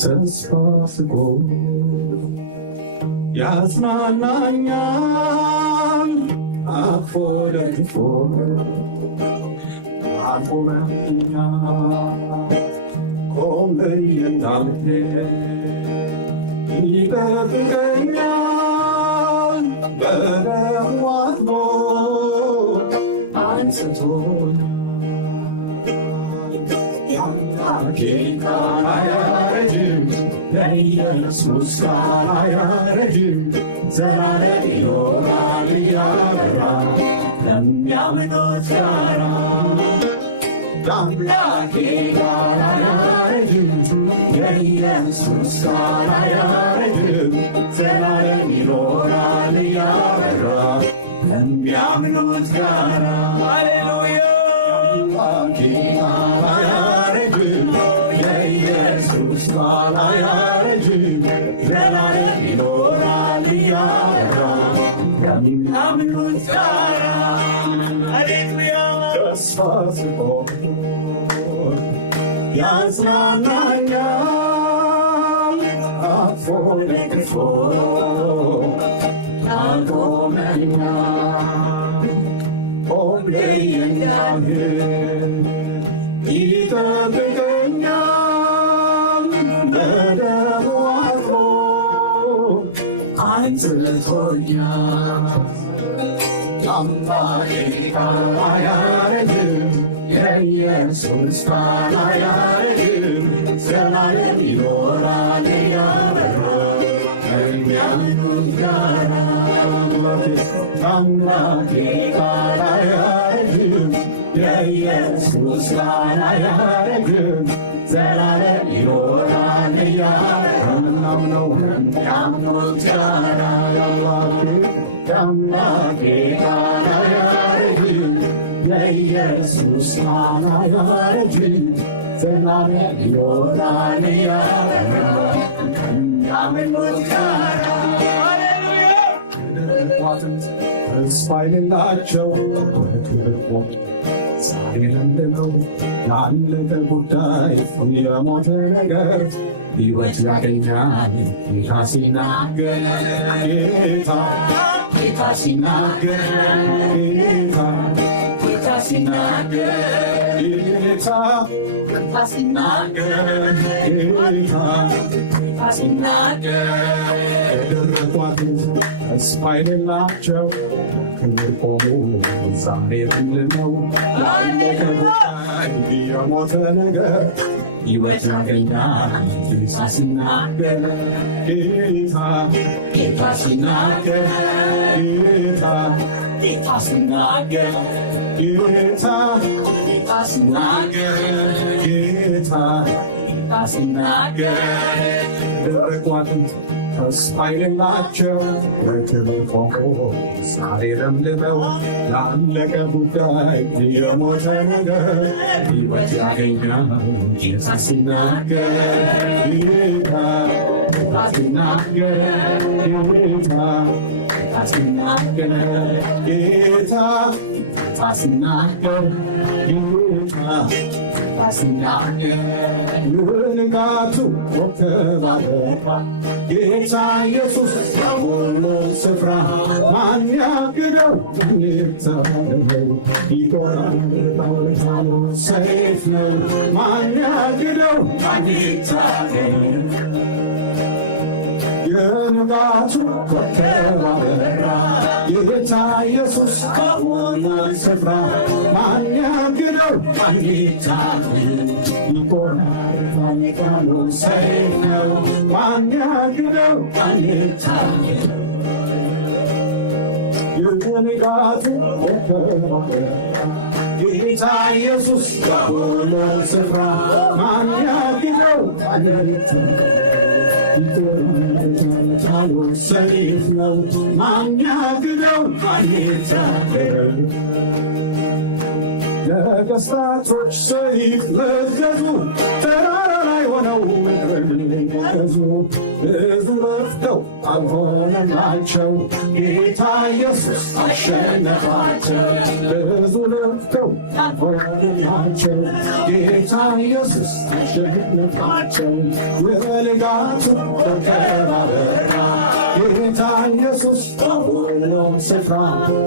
ተስፋ ስቆ ያጽናናኛል አቅፎ ደግፎ አቆመኛል ቆም ብዬ እንዳልሄድ ይጠብቀኛል በደሙ አጥቦ አንጽቶኛል ጌታ አያረጅም የኢየሱስ ቃል አያረጅም ዘላለም ይኖራል እያበራ ለሚያምኑት ጋራ አምላኬ ቃል አያረጅም የኢየሱስ ቃል አያረጅም ዘላለም ይኖራል እያበራ ለሚያምኑት ጋራ ሃሌሉያ አምላኬ ቃል አያረጅም የኢየሱስ ቃል አያረጅም ዘላለም ይኖራል እያበራ ለሚያምኑት ጋራ ሃሌሉያ ተስፋ ስቆም ያጽናናኛል አቅፎ ደግፎ ያቆመኛል ቆም ብዬ እንዳልሄድ ይጠብቀኛል በደሙ አጥቦ አንጽቶኛል አምላኬ ቃል አያረጅም የኢየሱስ ቃል አያረጅም ዘላለም ይኖራል እያበራ ለሚያምኑት ጋራ አምላኬ ቃል አያረጅም የኢየሱስ ቃል አያረጅም ዘላለም ይኖራል እያበራ ምናምነው ለሚያምኑት ጋራ አምላኬ ቃል አያረጅም የኢየሱስ ቃል አያረጅም ዘላለም ይኖራል እያበራ ለሚያምኑት ጋራ ሃሌሉያ ተስፋ የሌላቸው ዛሬ ለምልመው ላለቀ ጉዳይ የሞተ ነገር ሕይወት ያገኛል ጌታ ሲናገር ጌታ ሲናገር ጌታ ሲናገር ጌታ ሲናገር ጌታ ሲናገር የደረቋትን ተስፋ የሌላቸው ክብር ቆሙ ዛሬ ለምልመው ላለቀ ጉዳይ የሞተ ነገር ሕይወት ያገኛል ጌታ ሲናገር ጌታ ሲናገር ጌታ ሲናገር ጌታ ሲናገር ጌታ ሲናገር ደረቋትን ተስፋ የሌላቸው በክብር ቆሙ ዛሬ ለምልመው ላለቀ ጉዳይ የሞተ ነገር ሕይወት ያገኛል ጌታ ሲናገር ጌታ ሲናገር ጌታ ሲናገር ጌታ ሲናገር ጌታ ሲናገር ንጋቱ ኮከብ አበራ ጌታ ኢየሱስ በሁሉ ስፍራ ማን ያግደው ይታረው ይቆራል በውለታው ሰይፍ ነው ማን ያግደው ይታረው የንጋቱ ኮከብ አበራ ጌታ ኢየሱስ በሁሉ ስፍራ ማን ያግደው ይታረው ይቆራል በውለታው ሰይፍ ነው ማን ያግደው ይታረው የንጋቱ ኮከብ አበራ ጌታ ኢየሱስ በሁሉ ስፍራ ማን ያግደው ሰይፍ ነው ማን ያግደው ይታረው ነገሥታቶች ሰይፍ ለገዙ ተራራ ላይ ሆነው ምድርን ሊገዙ ብዙ ለፍተው አልሆነላቸው። ጌታ ኢየሱስ አሸነፋቸው። ብዙ ለፍተው አልሆነላቸው። ጌታ ኢየሱስ አሸነፋቸው። የንጋቱ ኮከብ አበራ። ጌታ ኢየሱስ በሁሉም ስፍራ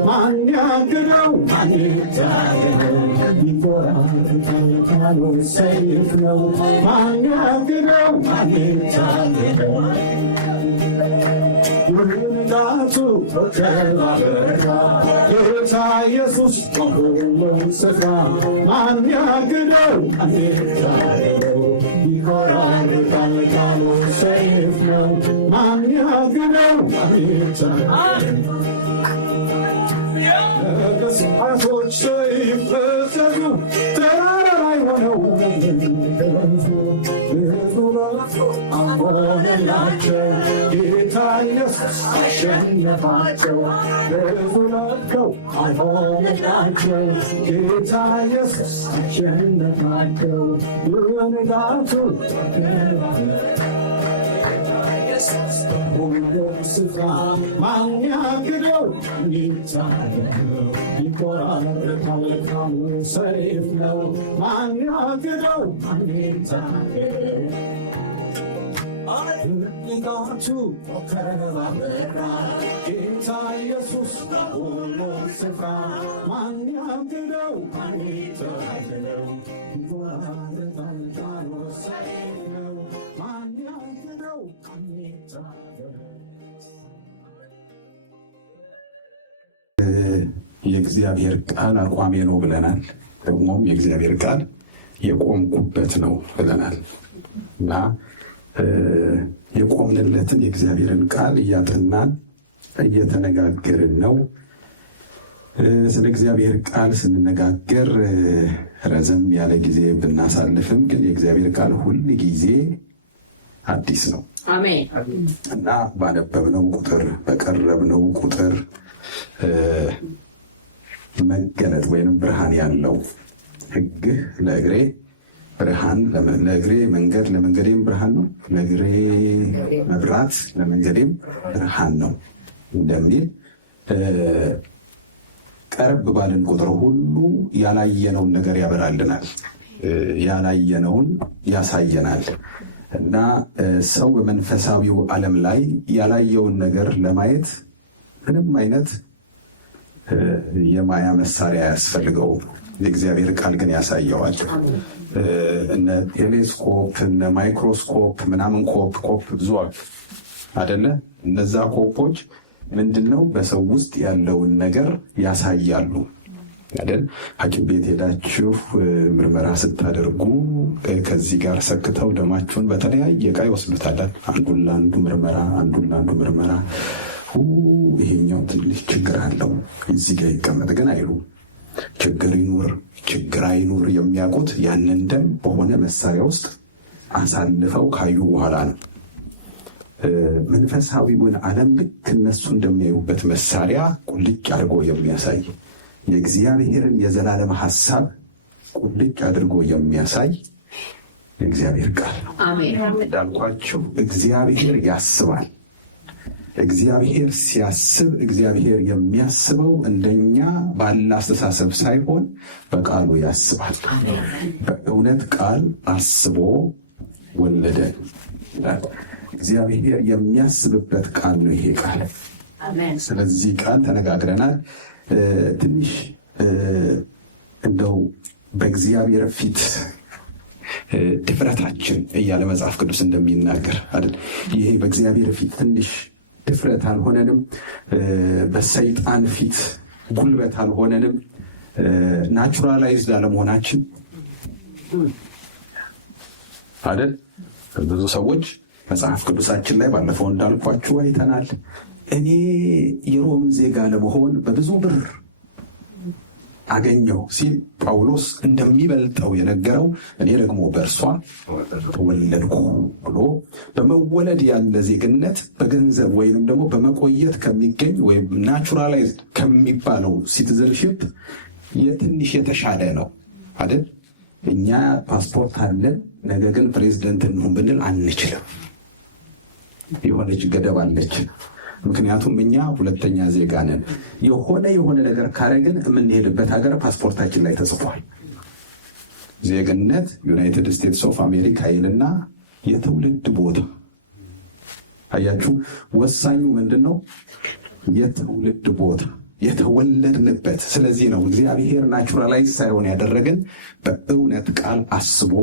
ማን ያግደው? ማን ይታገለው? ይቆራረጣል ሰይፍ ነው። ማን ያግደው? ማን ይታገለው? የንጋቱ ኮከብ አበራ። ጌታ ኢየሱስ በሁሉም ስፍራ ማን ያግደው? ማን ይታገለው? ይቆራረጣል ሰይፍ ነው። ማን ያግደው? ማን ይታገለው? ነገሥታቶች ሰይፍ ፈዘዙ፣ ተራራ ላይ ሆነው ብዙ ለፍተው አልሆነላቸው። ጌታ ኢየሱስ አሸነፋቸው። ብዙ ለፍተው አልሆነላቸው። ጌታ ኢየሱስ አሸነፋቸው። የንጋቱ ሁሉም ስፍራ ማን ያግደው? ይታገለው። ይቆራረጣል ካሙ ሰይፍ ነው። ማን ያግደው? ማን ይታገለው? ንጋቱ ኮከብ አበራ። ጌታ ኢየሱስ በሁሉም ስፍራ ማን ያግደው? ማን ይታገለው? ይቆራረጣል ካሙ ሰይፍ ነው። ማን ያግደው? ማን ይታገለው? የእግዚአብሔር ቃል አቋሜ ነው ብለናል። ደግሞም የእግዚአብሔር ቃል የቆምኩበት ነው ብለናል እና የቆምንለትን የእግዚአብሔርን ቃል እያጠናን እየተነጋገርን ነው። ስለ እግዚአብሔር ቃል ስንነጋገር ረዘም ያለ ጊዜ ብናሳልፍም ግን የእግዚአብሔር ቃል ሁል ጊዜ አዲስ ነው። አሜን። እና ባነበብነው ቁጥር በቀረብነው ቁጥር መገለጥ ወይንም ብርሃን ያለው ሕግህ ለእግሬ ብርሃን ለእግሬ መንገድ ለመንገዴም ብርሃን ነው፣ ለእግሬ መብራት ለመንገዴም ብርሃን ነው እንደሚል ቀረብ ባልን ቁጥር ሁሉ ያላየነውን ነገር ያበራልናል፣ ያላየነውን ያሳየናል። እና ሰው በመንፈሳዊው ዓለም ላይ ያላየውን ነገር ለማየት ምንም አይነት የማያ መሳሪያ አያስፈልገውም። የእግዚአብሔር ቃል ግን ያሳየዋል። እነ ቴሌስኮፕ እነ ማይክሮስኮፕ ምናምን ኮፕ ብዙ አደለ። እነዛ ኮፖች ምንድነው? በሰው ውስጥ ያለውን ነገር ያሳያሉ አይደል? ሐኪም ቤት ሄዳችሁ ምርመራ ስታደርጉ ከዚህ ጋር ሰክተው ደማችሁን በተለያየ ዕቃ ይወስዱታል። አንዱን ለአንዱ ምርመራ ይሄኛው ትንሽ ችግር አለው እዚህ ጋር ይቀመጥ ግን አይሉ። ችግር ይኑር ችግር አይኑር የሚያውቁት ያንን ደም በሆነ መሳሪያ ውስጥ አሳልፈው ካዩ በኋላ ነው። መንፈሳዊውን ዓለም ልክ እነሱ እንደሚያዩበት መሳሪያ ቁልጭ አድርጎ የሚያሳይ የእግዚአብሔርን የዘላለም ሐሳብ ቁልጭ አድርጎ የሚያሳይ የእግዚአብሔር ቃል ነው። እንዳልኳቸው እግዚአብሔር ያስባል። እግዚአብሔር ሲያስብ እግዚአብሔር የሚያስበው እንደኛ ባለ አስተሳሰብ ሳይሆን በቃሉ ያስባል። በእውነት ቃል አስቦ ወለደ። እግዚአብሔር የሚያስብበት ቃል ነው ይሄ ቃል። ስለዚህ ቃል ተነጋግረናል። ትንሽ እንደው በእግዚአብሔር ፊት ድፍረታችን እያለ መጽሐፍ ቅዱስ እንደሚናገር አይደል? ይሄ በእግዚአብሔር ፊት ትንሽ ድፍረት አልሆነንም። በሰይጣን ፊት ጉልበት አልሆነንም። ናቹራላይዝድ አለመሆናችን አይደል? ብዙ ሰዎች መጽሐፍ ቅዱሳችን ላይ ባለፈው እንዳልኳችሁ አይተናል። እኔ የሮም ዜጋ ለመሆን በብዙ ብር አገኘው ሲል ጳውሎስ እንደሚበልጠው የነገረው እኔ ደግሞ በእርሷ ተወለድኩ ብሎ በመወለድ ያለ ዜግነት በገንዘብ ወይም ደግሞ በመቆየት ከሚገኝ ወይም ናቹራላይዝድ ከሚባለው ሲቲዘንሺፕ የትንሽ የተሻለ ነው አይደል? እኛ ፓስፖርት አለን፣ ነገ ግን ፕሬዝደንት እንሁን ብንል አንችልም። የሆነች ገደብ አለች። ምክንያቱም እኛ ሁለተኛ ዜጋ ነን። የሆነ ነገር ካረግን የምንሄድበት ሀገር ፓስፖርታችን ላይ ተጽፏል። ዜግነት ዩናይትድ ስቴትስ ኦፍ አሜሪካ ይልና የትውልድ ቦታ። አያችሁ፣ ወሳኙ ምንድን ነው? የትውልድ ቦታ፣ የተወለድንበት። ስለዚህ ነው እግዚአብሔር ናቹራላይዝ ሳይሆን ያደረገን በእውነት ቃል አስቦ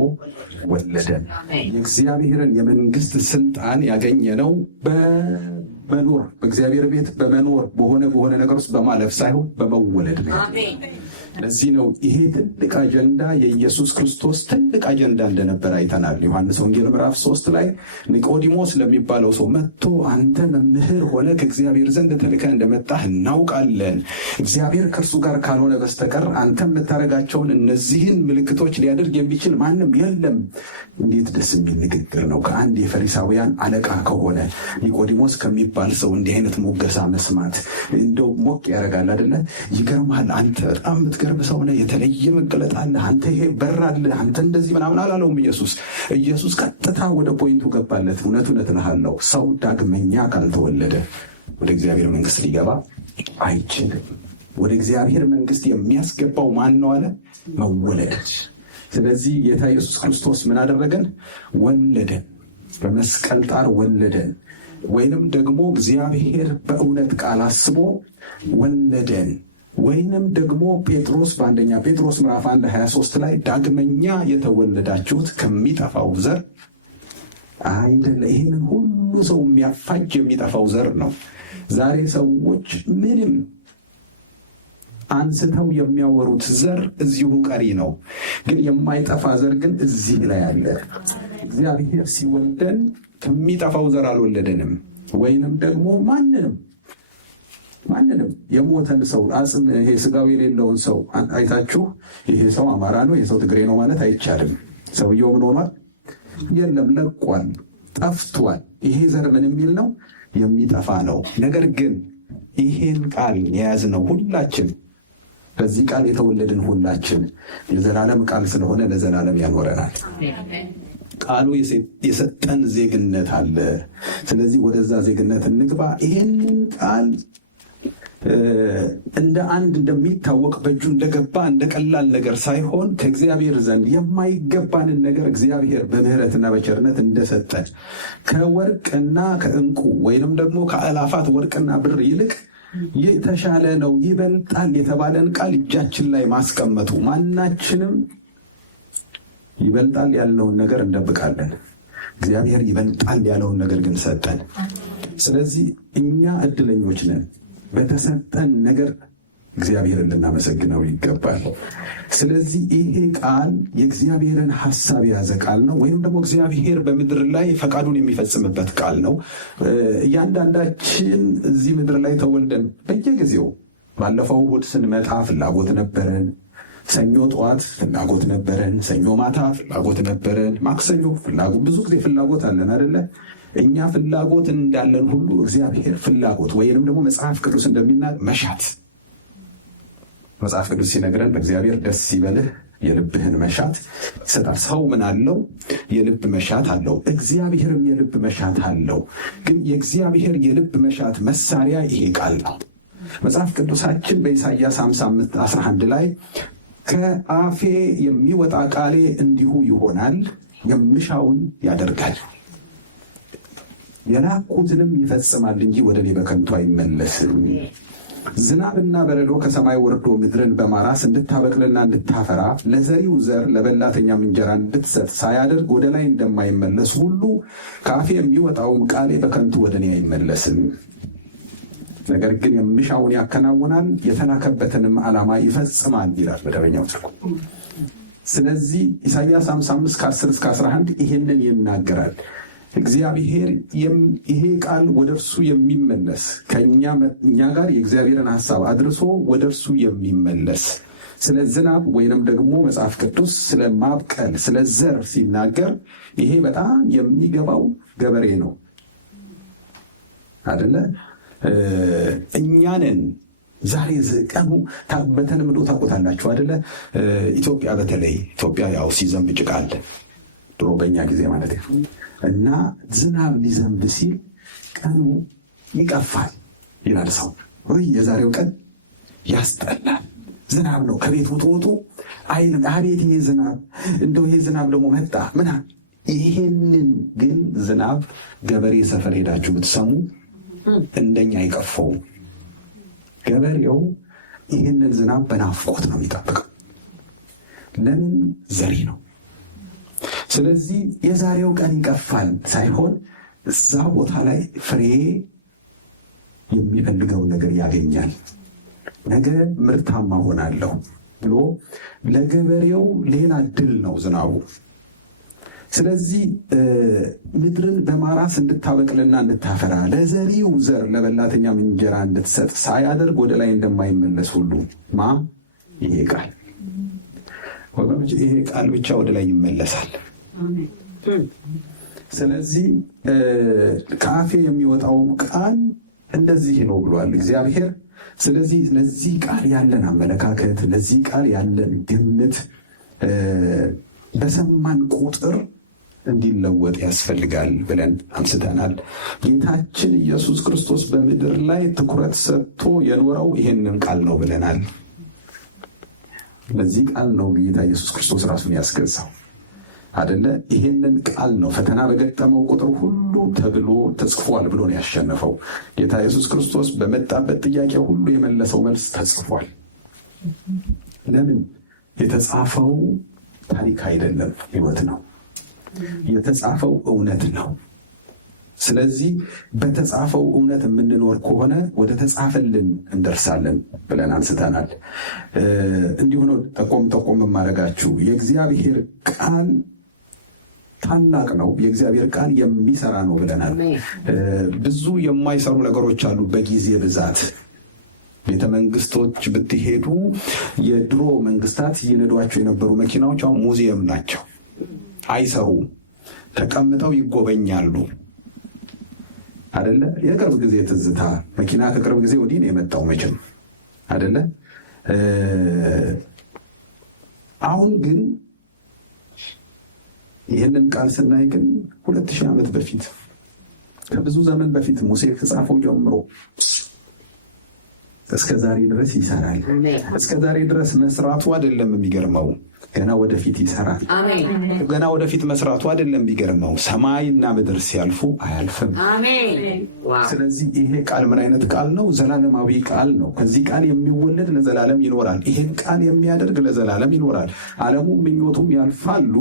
ወለደን። የእግዚአብሔርን የመንግስት ስልጣን ያገኘነው በመኖር በእግዚአብሔር ቤት በመኖር በሆነ ነገር ውስጥ በማለፍ ሳይሆን በመወለድ ነው። ለዚህ ነው ይሄ ትልቅ አጀንዳ የኢየሱስ ክርስቶስ ትልቅ አጀንዳ እንደነበር አይተናል። ዮሐንስ ወንጌል ምዕራፍ 3 ላይ ኒቆዲሞስ ለሚባለው ሰው መጥቶ አንተ መምህር ሆነ ከእግዚአብሔር ዘንድ ተልከህ እንደመጣህ እናውቃለን፣ እግዚአብሔር ከእርሱ ጋር ካልሆነ በስተቀር አንተ የምታደርጋቸውን እነዚህን ምልክቶች ሊያደርግ የሚችል ማንም የለም። እንዴት ደስ የሚል ንግግር ነው! ከአንድ የፈሪሳውያን አለቃ ከሆነ ኒቆዲሞስ ከሚባል ሰው እንዲህ አይነት ሞገሳ መስማት እንደው ሞቅ ያደርጋል አይደለ? ይገርምሃል፣ አንተ በጣም የምትገርም ሰው ነህ፣ የተለየ መገለጥ አለ፣ አንተ ይሄ በር አለ፣ አንተ እንደዚህ ምናምን አላለውም ኢየሱስ ቀጥታ ወደ ፖይንቱ ገባለት። እውነት እልሃለሁ ሰው ዳግመኛ ካልተወለደ ወደ እግዚአብሔር መንግስት ሊገባ አይችልም። ወደ እግዚአብሔር መንግስት የሚያስገባው ማን ነው አለ? መወለድ። ስለዚህ ጌታ ኢየሱስ ክርስቶስ ምን አደረገን? ወለደን። በመስቀል ጣር ወለደን። ወይንም ደግሞ እግዚአብሔር በእውነት ቃል አስቦ ወለደን። ወይንም ደግሞ ጴጥሮስ በአንደኛ ጴጥሮስ ምዕራፍ 1:23 ላይ ዳግመኛ የተወለዳችሁት ከሚጠፋው ዘር አይደለ። ይህንን ሁሉ ሰው የሚያፋጅ የሚጠፋው ዘር ነው። ዛሬ ሰዎች ምንም አንስተው የሚያወሩት ዘር እዚሁ ቀሪ ነው። ግን የማይጠፋ ዘር ግን እዚህ ላይ አለ። እግዚአብሔር ሲወልደን ከሚጠፋው ዘር አልወለደንም። ወይንም ደግሞ ማንንም የሞተን ሰው አጽም፣ ይሄ ስጋው የሌለውን ሰው አይታችሁ ይሄ ሰው አማራ ነው፣ ይሄ ሰው ትግሬ ነው ማለት አይቻልም። ሰውየው ምን ሆኗል? የለም፣ ለቋል፣ ጠፍቷል። ይሄ ዘር ምን የሚል ነው? የሚጠፋ ነው። ነገር ግን ይሄን ቃል የያዝነው ሁላችን፣ በዚህ ቃል የተወለድን ሁላችን የዘላለም ቃል ስለሆነ ለዘላለም ያኖረናል። ቃሉ የሰጠን ዜግነት አለ። ስለዚህ ወደዛ ዜግነት እንግባ። ይሄንን ቃል እንደ አንድ እንደሚታወቅ በእጁ እንደገባ እንደ ቀላል ነገር ሳይሆን ከእግዚአብሔር ዘንድ የማይገባንን ነገር እግዚአብሔር በምሕረትና በቸርነት እንደሰጠን ከወርቅና ከዕንቁ ወይንም ደግሞ ከአላፋት ወርቅና ብር ይልቅ የተሻለ ነው፣ ይበልጣል የተባለን ቃል እጃችን ላይ ማስቀመጡ። ማናችንም ይበልጣል ያለውን ነገር እንደብቃለን። እግዚአብሔር ይበልጣል ያለውን ነገር ግን ሰጠን። ስለዚህ እኛ እድለኞች ነን። በተሰጠን ነገር እግዚአብሔርን ልናመሰግነው ይገባል። ስለዚህ ይሄ ቃል የእግዚአብሔርን ሐሳብ የያዘ ቃል ነው፣ ወይም ደግሞ እግዚአብሔር በምድር ላይ ፈቃዱን የሚፈጽምበት ቃል ነው። እያንዳንዳችን እዚህ ምድር ላይ ተወልደን በየጊዜው ባለፈው እሑድ ስንመጣ ፍላጎት ነበረን። ሰኞ ጠዋት ፍላጎት ነበረን። ሰኞ ማታ ፍላጎት ነበረን። ማክሰኞ ፍላጎት፣ ብዙ ጊዜ ፍላጎት አለን አይደለ? እኛ ፍላጎት እንዳለን ሁሉ እግዚአብሔር ፍላጎት ወይንም ደግሞ መጽሐፍ ቅዱስ እንደሚናገር መሻት፣ መጽሐፍ ቅዱስ ሲነግረን በእግዚአብሔር ደስ ይበልህ የልብህን መሻት ይሰጣል። ሰው ምን አለው? የልብ መሻት አለው። እግዚአብሔርም የልብ መሻት አለው። ግን የእግዚአብሔር የልብ መሻት መሳሪያ ይሄ ቃል ነው። መጽሐፍ ቅዱሳችን በኢሳይያስ 55:11 ላይ ከአፌ የሚወጣ ቃሌ እንዲሁ ይሆናል፣ የምሻውን ያደርጋል፣ የላኩትንም ይፈጽማል እንጂ ወደ እኔ በከንቱ አይመለስም። ዝናብና በረዶ ከሰማይ ወርዶ ምድርን በማራስ እንድታበቅልና እንድታፈራ ለዘሪው ዘር ለበላተኛም እንጀራ እንድትሰጥ ሳያደርግ ወደ ላይ እንደማይመለስ ሁሉ ከአፌ የሚወጣውም ቃሌ በከንቱ ወደ እኔ አይመለስም፣ ነገር ግን የምሻውን ያከናውናል፣ የተላከበትንም ዓላማ ይፈጽማል ይላል መደበኛው ትርጉም። ስለዚህ ኢሳይያስ 55:10-11 ይሄንን ይናገራል። እግዚአብሔር ይሄ ቃል ወደ እርሱ የሚመለስ እኛ ጋር የእግዚአብሔርን ሐሳብ አድርሶ ወደ እርሱ የሚመለስ ስለ ዝናብ ወይንም ደግሞ መጽሐፍ ቅዱስ ስለ ማብቀል ስለ ዘር ሲናገር ይሄ በጣም የሚገባው ገበሬ ነው አይደለ? እኛንን ዛሬ ቀኑ በተለምዶ ታውቁታላችሁ አይደለ? ኢትዮጵያ በተለይ ኢትዮጵያ ያው ሲዘንብ ጭቃ አለ። ድሮ በእኛ ጊዜ ማለት ነው። እና ዝናብ ሊዘንብ ሲል ቀኑ ይቀፋል ይላል ሰው። ወይ የዛሬው ቀን ያስጠላል፣ ዝናብ ነው፣ ከቤት ውጡ አይልም። አቤት ይሄ ዝናብ፣ እንደው ይሄ ዝናብ ደግሞ መጣ ምናምን። ይሄንን ግን ዝናብ ገበሬ ሰፈር ሄዳችሁ ብትሰሙ እንደኛ አይቀፈውም። ገበሬው ይህንን ዝናብ በናፍቆት ነው የሚጠብቀው። ለምን? ዘሪ ነው። ስለዚህ የዛሬው ቀን ይቀፋል ሳይሆን እዛ ቦታ ላይ ፍሬ የሚፈልገውን ነገር ያገኛል። ነገ ምርታማ ሆናለሁ ብሎ ለገበሬው ሌላ ድል ነው ዝናቡ። ስለዚህ ምድርን በማራስ እንድታበቅልና እንድታፈራ ለዘሪው ዘር ለበላተኛም እንጀራ እንድትሰጥ ሳያደርግ ወደ ላይ እንደማይመለስ ሁሉ ይሄ ቃል ወገኖች፣ ይሄ ቃል ብቻ ወደ ላይ ይመለሳል። ስለዚህ ከአፌ የሚወጣውም ቃል እንደዚህ ነው ብሏል እግዚአብሔር። ስለዚህ ለዚህ ቃል ያለን አመለካከት፣ ለዚህ ቃል ያለን ግምት በሰማን ቁጥር እንዲለወጥ ያስፈልጋል ብለን አንስተናል። ጌታችን ኢየሱስ ክርስቶስ በምድር ላይ ትኩረት ሰጥቶ የኖረው ይሄንን ቃል ነው ብለናል። ለዚህ ቃል ነው ጌታ ኢየሱስ ክርስቶስ ራሱን ያስገዛው አደለ? ይሄንን ቃል ነው ፈተና በገጠመው ቁጥር ሁሉ ተብሎ ተጽፏል ብሎ ነው ያሸነፈው። ጌታ ኢየሱስ ክርስቶስ በመጣበት ጥያቄ ሁሉ የመለሰው መልስ ተጽፏል። ለምን? የተጻፈው ታሪክ አይደለም፣ ሕይወት ነው። የተጻፈው እውነት ነው። ስለዚህ በተጻፈው እውነት የምንኖር ከሆነ ወደ ተጻፈልን እንደርሳለን ብለን አንስተናል። እንዲሁ ነው ጠቆም ማድረጋችሁ። የእግዚአብሔር ቃል ታላቅ ነው። የእግዚአብሔር ቃል የሚሰራ ነው ብለናል። ብዙ የማይሰሩ ነገሮች አሉ በጊዜ ብዛት። ቤተ መንግስቶች ብትሄዱ የድሮ መንግስታት ይነዷቸው የነበሩ መኪናዎች አሁን ሙዚየም ናቸው። አይሰሩም። ተቀምጠው ይጎበኛሉ አደለ? የቅርብ ጊዜ ትዝታ መኪና ከቅርብ ጊዜ ወዲህ ነው የመጣው መቼም አደለ? አሁን ግን ይህንን ቃል ስናይ ግን 2000 ዓመት በፊት ከብዙ ዘመን በፊት ሙሴ ከጻፈው ጀምሮ እስከ ዛሬ ድረስ ይሰራል። እስከ ዛሬ ድረስ መስራቱ አይደለም የሚገርመው፣ ገና ወደፊት ይሰራል። ገና ወደፊት መስራቱ አይደለም የሚገርመው፣ ሰማይና ምድር ሲያልፉ አያልፍም። ስለዚህ ይሄ ቃል ምን አይነት ቃል ነው? ዘላለማዊ ቃል ነው። ከዚህ ቃል የሚወለድ ለዘላለም ይኖራል። ይሄን ቃል የሚያደርግ ለዘላለም ይኖራል። ዓለሙ ምኞቱም ያልፋሉ።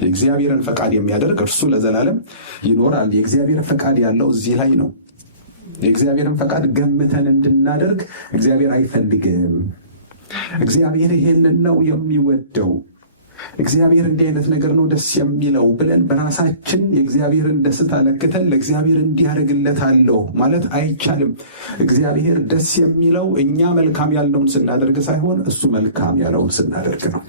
የእግዚአብሔርን ፈቃድ የሚያደርግ እርሱ ለዘላለም ይኖራል። የእግዚአብሔር ፈቃድ ያለው እዚህ ላይ ነው። የእግዚአብሔርን ፈቃድ ገምተን እንድናደርግ እግዚአብሔር አይፈልግም። እግዚአብሔር ይሄንን ነው የሚወደው። እግዚአብሔር እንዲህ አይነት ነገር ነው ደስ የሚለው ብለን በራሳችን የእግዚአብሔርን ደስታ ለክተን ለእግዚአብሔር እንዲያደርግለታለሁ ማለት አይቻልም። እግዚአብሔር ደስ የሚለው እኛ መልካም ያልነውን ስናደርግ ሳይሆን እሱ መልካም ያለውን ስናደርግ ነው።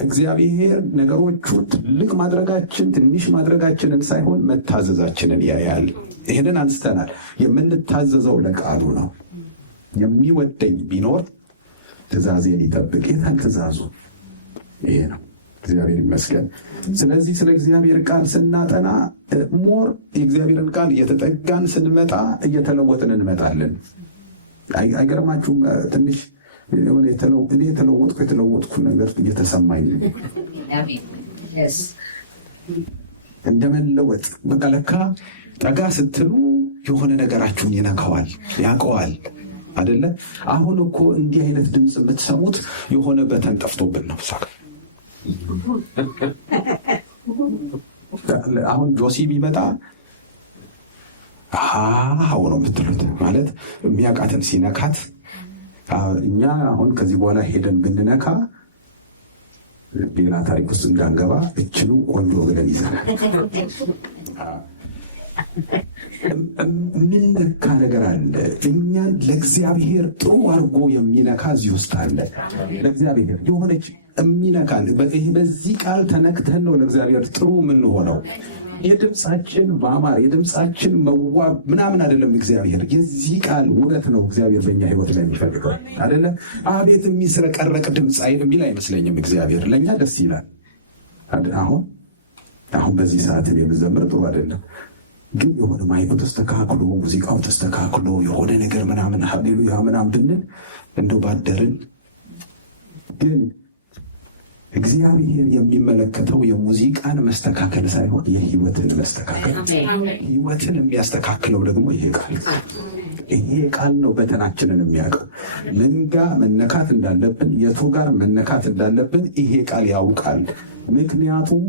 እግዚአብሔር ነገሮቹ ትልቅ ማድረጋችን ትንሽ ማድረጋችንን ሳይሆን መታዘዛችንን ያያል። ይህንን አንስተናል። የምንታዘዘው ለቃሉ ነው። የሚወደኝ ቢኖር ትእዛዜን ይጠብቅ። የታን ትእዛዙ? ይሄ ነው። እግዚአብሔር ይመስገን። ስለዚህ ስለ እግዚአብሔር ቃል ስናጠና ሞር የእግዚአብሔርን ቃል እየተጠጋን ስንመጣ እየተለወጥን እንመጣለን። አይገርማችሁም? ትንሽ እኔ የተለወጥኩ ነገር እየተሰማኝ እንደመለወጥ በቃ ለካ ጠጋ ስትሉ የሆነ ነገራችሁን ይነካዋል፣ ያውቀዋል አደለ? አሁን እኮ እንዲህ አይነት ድምፅ የምትሰሙት የሆነ በተን ጠፍቶብን ነው። አሁን ጆሲ ቢመጣ አዎ ነው የምትሉት። ማለት የሚያውቃትን ሲነካት፣ እኛ አሁን ከዚህ በኋላ ሄደን ብንነካ ሌላ ታሪክ ውስጥ እንዳንገባ እችኑ ቆንጆ ብለን ይዘናል። የሚነካ ነገር አለ። እኛን ለእግዚአብሔር ጥሩ አድርጎ የሚነካ እዚህ ውስጥ አለ። ለእግዚአብሔር የሆነች የሚነካን በዚህ ቃል ተነክተን ነው ለእግዚአብሔር ጥሩ የምንሆነው። የድምፃችን ማማር የድምፃችን መዋብ ምናምን አይደለም። እግዚአብሔር የዚህ ቃል ውበት ነው እግዚአብሔር በእኛ ሕይወት ላይ የሚፈልገው አይደለ? አቤት የሚስረቀረቅ ድምፅ የሚል አይመስለኝም። እግዚአብሔር ለእኛ ደስ ይላል። አሁን አሁን በዚህ ሰዓት እኔ ብዘምር ጥሩ አይደለም፣ ግን የሆነ ማይኩ ተስተካክሎ ሙዚቃው ተስተካክሎ የሆነ ነገር ምናምን ሃሌሉያ ምናምን ብንል እንደው ባደርን። ግን እግዚአብሔር የሚመለከተው የሙዚቃን መስተካከል ሳይሆን የህይወትን መስተካከል። ህይወትን የሚያስተካክለው ደግሞ ይሄ ቃል ነው። በተናችንን የሚያውቀው ምን ጋር መነካት እንዳለብን፣ የቱ ጋር መነካት እንዳለብን ይሄ ቃል ያውቃል። ምክንያቱም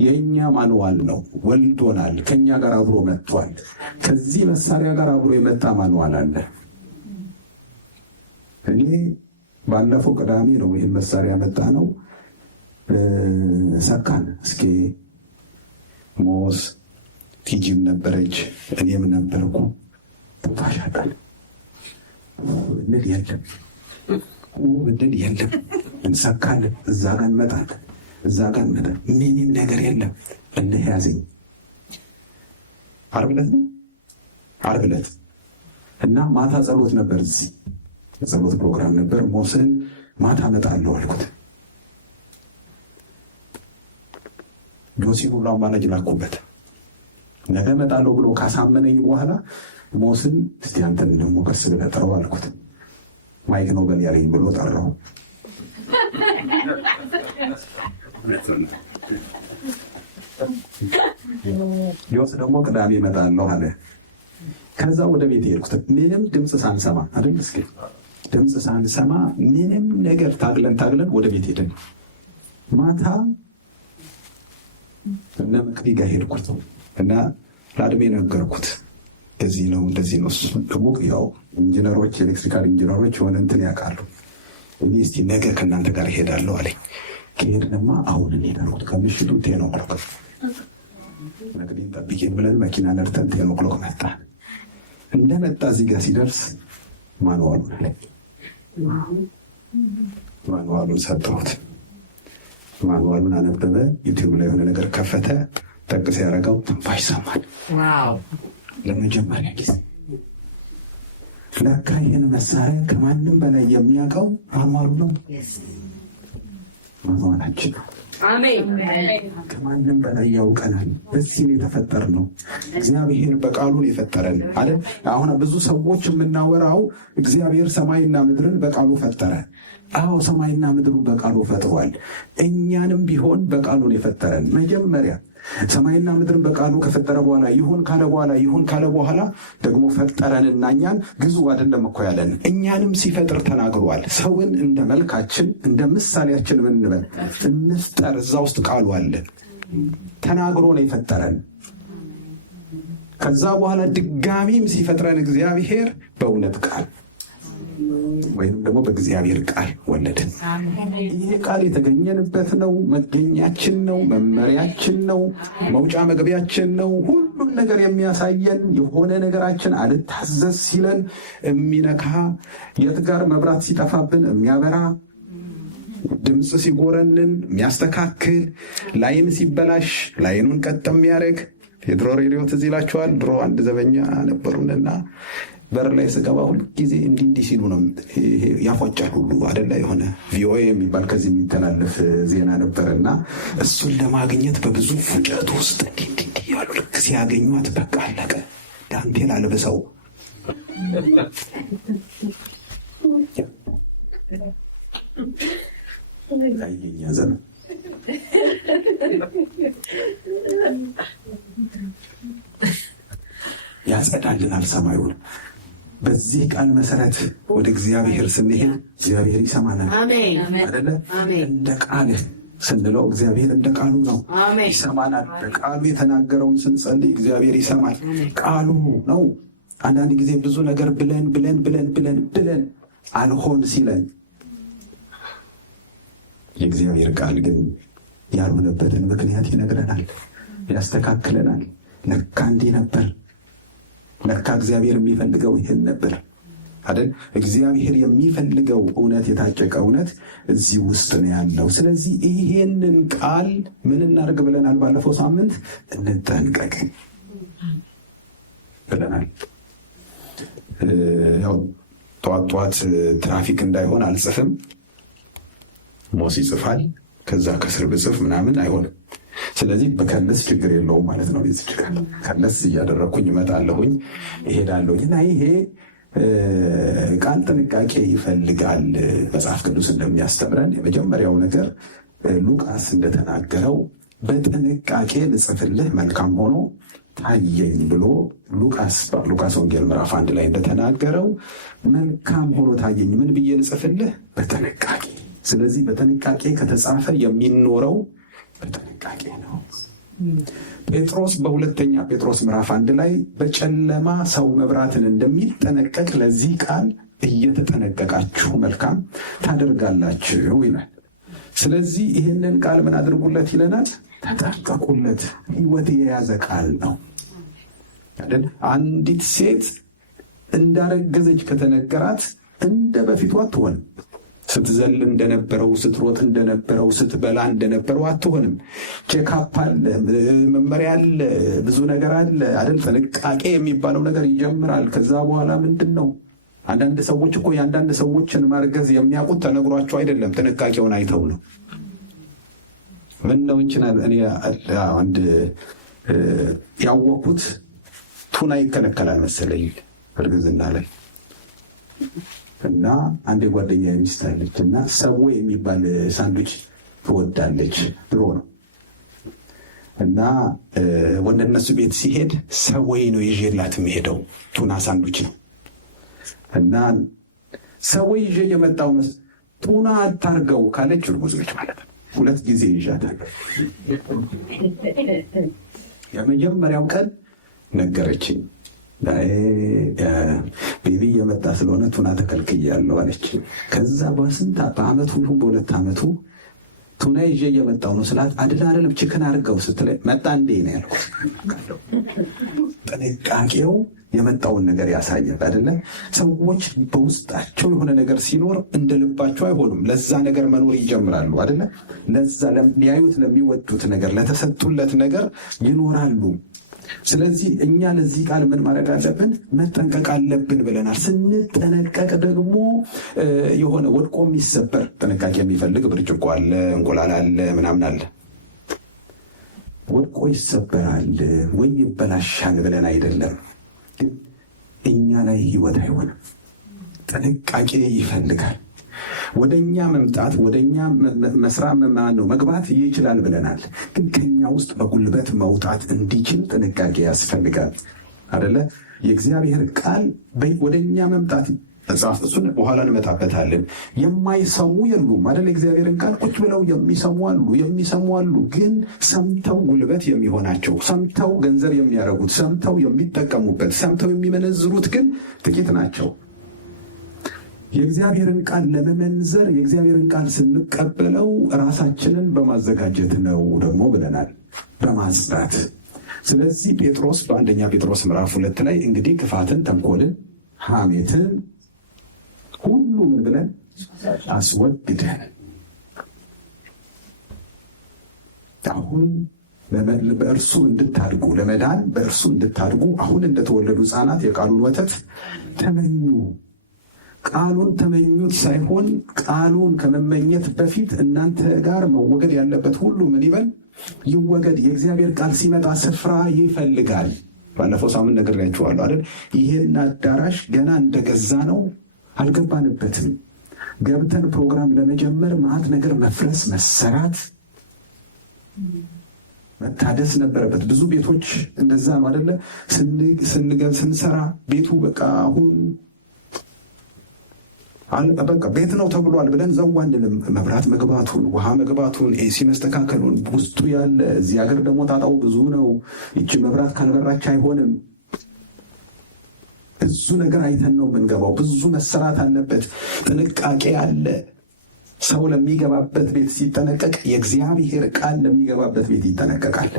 የእኛ ማንዋል ነው። ወልዶናል፣ ከኛ ጋር አብሮ መጥቷል። ከዚህ መሳሪያ ጋር አብሮ የመጣ ማንዋል አለ። እኔ ባለፈው ቅዳሜ ነው ይህን መሳሪያ መጣ ነው ሰካን። እስኪ ሞስ ቲጂም ነበረች፣ እኔም ነበርኩ። ታሻቃል እንል የለም እንል የለም፣ እንሰካለን፣ እዛ ጋር እንመጣለን፣ እዛ ጋር እንመጣለን። ምንም ነገር የለም። እልህ ያዘኝ። ዓርብ ዕለት ነው፣ ዓርብ ዕለት እና ማታ ጸሎት ነበር። እዚህ የጸሎት ፕሮግራም ነበር። ሞስን ማታ እመጣለሁ አልኩት። ጆሲን ሁሉ አማላጅ ላኩበት። ነገ እመጣለሁ ብሎ ካሳመነኝ በኋላ ሞስን እስቲ አንተን ደግሞ ቀስ ብለህ ጥራው አልኩት። ማይክ ነው በል ያለኝ ብሎ ጠራው። ጆስ ደግሞ ቅዳሜ እመጣለሁ አለ። ከዛ ወደ ቤት ሄድኩት። ምንም ድምፅ ሳንሰማ አይደል? እስኪ ድምፅ ሳንሰማ ምንም ነገር ታግለን ወደ ቤት ሄደን ማታ እነ መቅዲ ጋር ሄድኩት እና ለአድሜ ነገርኩት። እንደዚህ ነው እንደዚህ ነው። እሱ ደግሞ ያው ኢንጂነሮች፣ ኤሌክትሪካል ኢንጂነሮች የሆነ እንትን ያውቃሉ። እኔ እስቲ ነገ ከእናንተ ጋር እሄዳለሁ አለኝ። ከሄድንማ አሁን እንሄዳለን። ከምሽቱ 10 o'clock መቅዲን ጠብቄን ብለን መኪና ነድተን 10 o'clock መጣ። እንደመጣ እዚህ ጋር ሲደርስ ማንዋሉን አለኝ። ማንዋሉን ሰጠሁት። ማንዋሉን አነበበ። ዩቲዩብ ላይ የሆነ ነገር ከፈተ። ጠቅስ ያደረገው ትንፋሽ ሰማል። ለመጀመሪያ ጊዜ ለካ ይህን መሳሪያ ከማንም በላይ የሚያውቀው ማንዋሉ ነው። ማንዋላችን ነው። ከማንም በላይ ያውቀናል። በዚህ የተፈጠር ነው። እግዚአብሔር በቃሉን የፈጠረን አለ። አሁን ብዙ ሰዎች የምናወራው እግዚአብሔር ሰማይና ምድርን በቃሉ ፈጠረ። አዎ ሰማይና ምድሩ በቃሉ ፈጥሯል። እኛንም ቢሆን በቃሉን የፈጠረን መጀመሪያ ሰማይና ምድርን በቃሉ ከፈጠረ በኋላ ይሁን ካለ በኋላ ደግሞ ፈጠረንና እኛን ግዙ አይደለም እኮ ያለን። እኛንም ሲፈጥር ተናግሯል። ሰውን እንደ መልካችን እንደ ምሳሌያችን ምን እንበል እንፍጠር። እዛ ውስጥ ቃሉ አለ። ተናግሮ ነው የፈጠረን። ከዛ በኋላ ድጋሚም ሲፈጥረን እግዚአብሔር በእውነት ቃል ወይም ደግሞ በእግዚአብሔር ቃል ወለድን። ይህ ቃል የተገኘንበት ነው። መገኛችን ነው። መመሪያችን ነው። መውጫ መግቢያችን ነው። ሁሉን ነገር የሚያሳየን የሆነ ነገራችን አልታዘዝ ሲለን የሚነካ፣ የት ጋር መብራት ሲጠፋብን የሚያበራ፣ ድምፅ ሲጎረንን የሚያስተካክል፣ ላይን ሲበላሽ ላይኑን ቀጥ የሚያደርግ። የድሮ ሬዲዮ ትዝ ይላችኋል? ድሮ አንድ ዘበኛ ነበሩንና በር ላይ ስገባ ሁልጊዜ እንዲህ ሲሉ ነው ያፏጫል ሁሉ አደላ። የሆነ ቪኦኤ የሚባል ከዚህ የሚተላለፍ ዜና ነበርና እሱን ለማግኘት በብዙ ፉጨት ውስጥ እንዲህ ያሉ ልክ ሲያገኟት በቃ አለቀ። ዳንቴል አልብሰው ላይኛ ዘመን ያጸዳልናል ሰማዩን። በዚህ ቃል መሰረት ወደ እግዚአብሔር ስንሄድ እግዚአብሔር ይሰማናል አይደለ? እንደ ቃልህ ስንለው እግዚአብሔር እንደ ቃሉ ነው፣ ይሰማናል። በቃሉ የተናገረውን ስንጸልይ እግዚአብሔር ይሰማል። ቃሉ ነው። አንዳንድ ጊዜ ብዙ ነገር ብለን አልሆን ሲለን የእግዚአብሔር ቃል ግን ያልሆነበትን ምክንያት ይነግረናል፣ ያስተካክለናል። ለካ እንዲህ ነበር፣ ለካ እግዚአብሔር የሚፈልገው ይህን ነበር አይደል? እግዚአብሔር የሚፈልገው እውነት፣ የታጨቀ እውነት እዚህ ውስጥ ነው ያለው። ስለዚህ ይሄንን ቃል ምን እናድርግ ብለናል? ባለፈው ሳምንት እንጠንቀቅ ብለናል። ያው ጠዋት ትራፊክ እንዳይሆን አልጽፍም። ሞስ ይጽፋል። ከዛ ከስር ብጽፍ ምናምን አይሆንም። ስለዚህ በከለስ ችግር የለውም ማለት ነው። ከለስ እያደረግኩኝ እመጣለሁኝ እሄዳለሁኝ እና ይሄ ቃል ጥንቃቄ ይፈልጋል። መጽሐፍ ቅዱስ እንደሚያስተምረን የመጀመሪያው ነገር ሉቃስ እንደተናገረው በጥንቃቄ ልጽፍልህ መልካም ሆኖ ታየኝ ብሎ ሉቃስ ወንጌል ምዕራፍ 1 ላይ እንደተናገረው መልካም ሆኖ ታየኝ። ምን ብዬ ልጽፍልህ? በጥንቃቄ። ስለዚህ በጥንቃቄ ከተጻፈ የሚኖረው በጥንቃቄ ነው። ጴጥሮስ በሁለተኛ ጴጥሮስ ምዕራፍ 1 ላይ በጨለማ ሰው መብራትን እንደሚጠነቀቅ ለዚህ ቃል እየተጠነቀቃችሁ መልካም ታደርጋላችሁ ይላል። ስለዚህ ይህንን ቃል ምን አድርጉለት ይለናል? ተጠንቀቁለት። ሕይወት የያዘ ቃል ነው አይደል? አንዲት ሴት እንዳረገዘች ከተነገራት እንደ በፊቱ አትሆንም። ስትዘል እንደነበረው፣ ስትሮጥ እንደነበረው፣ ስትበላ እንደነበረው አትሆንም። ቼክአፕ አለ፣ መመሪያ አለ፣ ብዙ ነገር አለ አይደል? ጥንቃቄ የሚባለው ነገር ይጀምራል። ከዛ በኋላ ምንድን ነው? አንዳንድ ሰዎች እኮ የአንዳንድ ሰዎችን ማርገዝ የሚያውቁት ተነግሯቸው አይደለም፣ ጥንቃቄውን አይተው ነው። ምን ነው ይችላል። እኔ አንድ ያወቅኩት ቱና ይከለከላል መሰለኝ እርግዝና ላይ እና አንድ የጓደኛ ሚስት አለች እና ሰዌ የሚባል ሳንዱች ትወዳለች። ድሮ ነው እና ወደ እነሱ ቤት ሲሄድ ሰዌ ነው ይዤላት የሚሄደው፣ ቱና ሳንዱች ነው እና ሰዌ ይዤ የመጣው ቱና አታርገው ካለች እርጉዝ ነች ማለት ነው። 2 ጊዜ ይዣታለሁ። የመጀመሪያው ቀን ነገረችኝ። ቤቢ የመጣ ስለሆነ ቱና ተከልክያለሁ አለች። ከዛ በዓመቱ ይሁን በ2 ዓመቱ ቱና ይዤ እየመጣው ነው ስላት አይደለም ችክን አድርገው ስትለኝ መጣ እንዴ ነው ያልኩት። ጥንቃቄው የመጣውን ነገር ያሳያል አይደለ? ሰዎች በውስጣቸው የሆነ ነገር ሲኖር እንደ ልባቸው አይሆኑም። ለዛ ነገር መኖር ይጀምራሉ አይደለ? ለዛ ሊያዩት ለሚወዱት ነገር፣ ለተሰጡለት ነገር ይኖራሉ። ስለዚህ እኛ ለዚህ ቃል ምን ማድረግ አለብን? መጠንቀቅ አለብን ብለናል። ስንጠነቀቅ ደግሞ የሆነ ወድቆ የሚሰበር ጥንቃቄ የሚፈልግ ብርጭቆ አለ፣ እንቁላል አለ፣ ምናምን አለ። ወድቆ ይሰበራል ወይ ይበላሻል ብለን አይደለም፣ ግን እኛ ላይ ሕይወት አይሆንም። ጥንቃቄ ይፈልጋል። ወደ እኛ መምጣት ወደ እኛ መግባት ይችላል ብለናል። ግን ከኛ ውስጥ በጉልበት መውጣት እንዲችል ጥንቃቄ ያስፈልጋል አደለ? የእግዚአብሔር ቃል ወደ እኛ መምጣት መጽሐፍ እሱን በኋላ እንመጣበታለን። የማይሰሙ የሉም አደለ? እግዚአብሔርን ቃል ቁጭ ብለው የሚሰሙ አሉ። ግን ሰምተው ጉልበት የሚሆናቸው፣ ሰምተው ገንዘብ የሚያደርጉት፣ ሰምተው የሚጠቀሙበት፣ ሰምተው የሚመነዝሩት ግን ጥቂት ናቸው። የእግዚአብሔርን ቃል ለመመንዘር የእግዚአብሔርን ቃል ስንቀበለው ራሳችንን በማዘጋጀት ነው ደግሞ ብለናል፣ በማጽዳት። ስለዚህ ጴጥሮስ በአንደኛ ጴጥሮስ ምዕራፍ 2 ላይ እንግዲህ ክፋትን፣ ተንኮልን፣ ሐሜትን ሁሉ ምን ብለን አስወግደን አሁን በእርሱ እንድታድጉ ለመዳን በእርሱ እንድታድጉ አሁን እንደተወለዱ ሕፃናት የቃሉን ወተት ተመኙ። ቃሉን ተመኙት ሳይሆን ቃሉን ከመመኘት በፊት እናንተ ጋር መወገድ ያለበት ሁሉ ምን ይበል? ይወገድ። የእግዚአብሔር ቃል ሲመጣ ስፍራ ይፈልጋል። ባለፈው ሳምንት ነግሬያችኋለሁ አይደል? ይሄን አዳራሽ ገና እንደገዛ ነው አልገባንበትም። ገብተን ፕሮግራም ለመጀመር መዓት ነገር መፍረስ፣ መሰራት፣ መታደስ ነበረበት። ብዙ ቤቶች እንደዛ ነው አይደለ? ስንሰራ ቤቱ በቃ አሁን በቃ ቤት ነው ተብሏል ብለን ዘው አንልም። መብራት መግባቱን፣ ውሃ መግባቱን፣ ኤሲ መስተካከሉን ውስጡ ያለ እዚህ ሀገር ደግሞ ጣጣው ብዙ ነው። ይቺ መብራት ካልበራች አይሆንም። ብዙ ነገር አይተን ነው የምንገባው። ብዙ መሰራት አለበት። ጥንቃቄ አለ። ሰው ለሚገባበት ቤት ሲጠነቀቅ የእግዚአብሔር ቃል ለሚገባበት ቤት ይጠነቀቃል።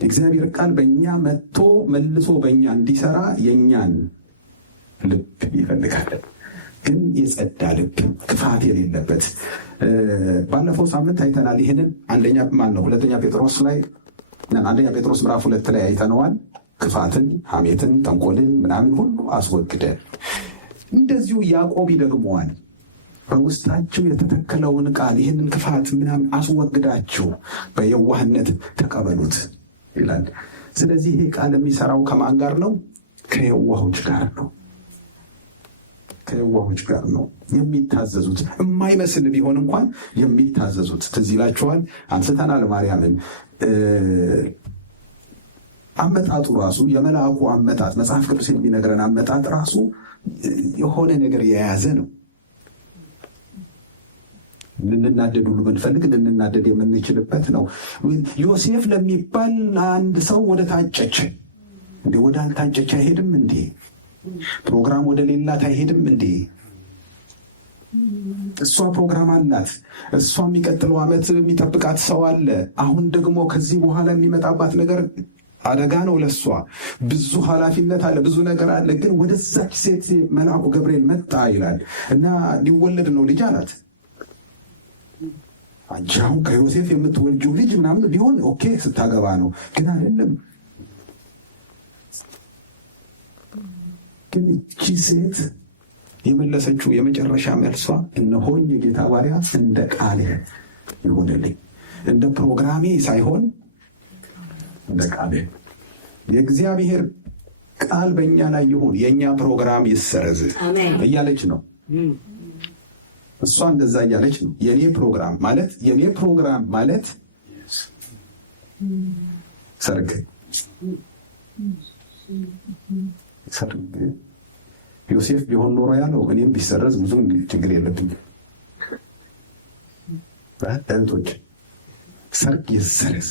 የእግዚአብሔር ቃል በእኛ መጥቶ መልሶ በእኛ እንዲሰራ የእኛን ልብ ይፈልጋል። ግን የጸዳ ልብ፣ ክፋት የሌለበት። ባለፈው ሳምንት አይተናል። ይህንን ሁለተኛ ጴጥሮስ ምዕራፍ 2 ላይ አይተነዋል። ክፋትን፣ ሐሜትን፣ ተንኮልን ምናምን ሁሉ አስወግደን። እንደዚሁ ያዕቆብ ይደግመዋል። በውስጣችሁ የተተከለውን ቃል ይህንን ክፋት ምናምን አስወግዳችሁ በየዋህነት ተቀበሉት ይላል። ስለዚህ ይሄ ቃል የሚሰራው ከማን ጋር ነው? ከየዋሆች ጋር ነው። ከየዋሆች ጋር ነው የሚታዘዙት። የማይመስል ቢሆን እንኳን የሚታዘዙት። ትዝ ይላችኋል፣ አንስተናል ማርያምን። አመጣጡ ራሱ የመልአኩ አመጣጥ መጽሐፍ ቅዱስ የሚነግረን አመጣጥ ራሱ የሆነ ነገር የያዘ ነው። ልንናደድ ሁሉ ብንፈልግ ልንናደድ የምንችልበት ነው። ዮሴፍ ለሚባል አንድ ሰው ወደ ታጨች እንዴ? ወደ አልታጨች አይሄድም እንዴ? ፕሮግራም ወደ ሌላት አይሄድም እንዴ? እሷ ፕሮግራም አላት። እሷ የሚቀጥለው ዓመት የሚጠብቃት ሰው አለ። አሁን ደግሞ ከዚህ በኋላ የሚመጣባት ነገር አደጋ ነው። ለሷ ብዙ ኃላፊነት አለ፣ ብዙ ነገር አለ። ግን ወደዛች ሴት መልአኩ ገብርኤል መጣ ይላል እና ሊወለድ ነው ልጅ አላት። አንቺ አሁን ከዮሴፍ የምትወልጂው ልጅ ምናምን ቢሆን ኦኬ ስታገባ ነው፣ ግን አይደለም። ግን እቺ ሴት የመለሰችው የመጨረሻ መልሷ እነሆኝ የጌታ ባሪያ እንደ ቃሌ ይሆንልኝ፣ እንደ ፕሮግራሜ ሳይሆን እንደ ቃሌ። የእግዚአብሔር ቃል በእኛ ላይ ይሁን፣ የእኛ ፕሮግራም ይሰረዝ እያለች ነው። እሷ እንደዛ እያለች ነው። የኔ ፕሮግራም ማለት ሰርግ ዮሴፍ ቢሆን ኖሮ ያለው እኔም ቢሰረዝ ብዙም ችግር የለብኝም። እህቶች ሰርግ ይሰረዝ።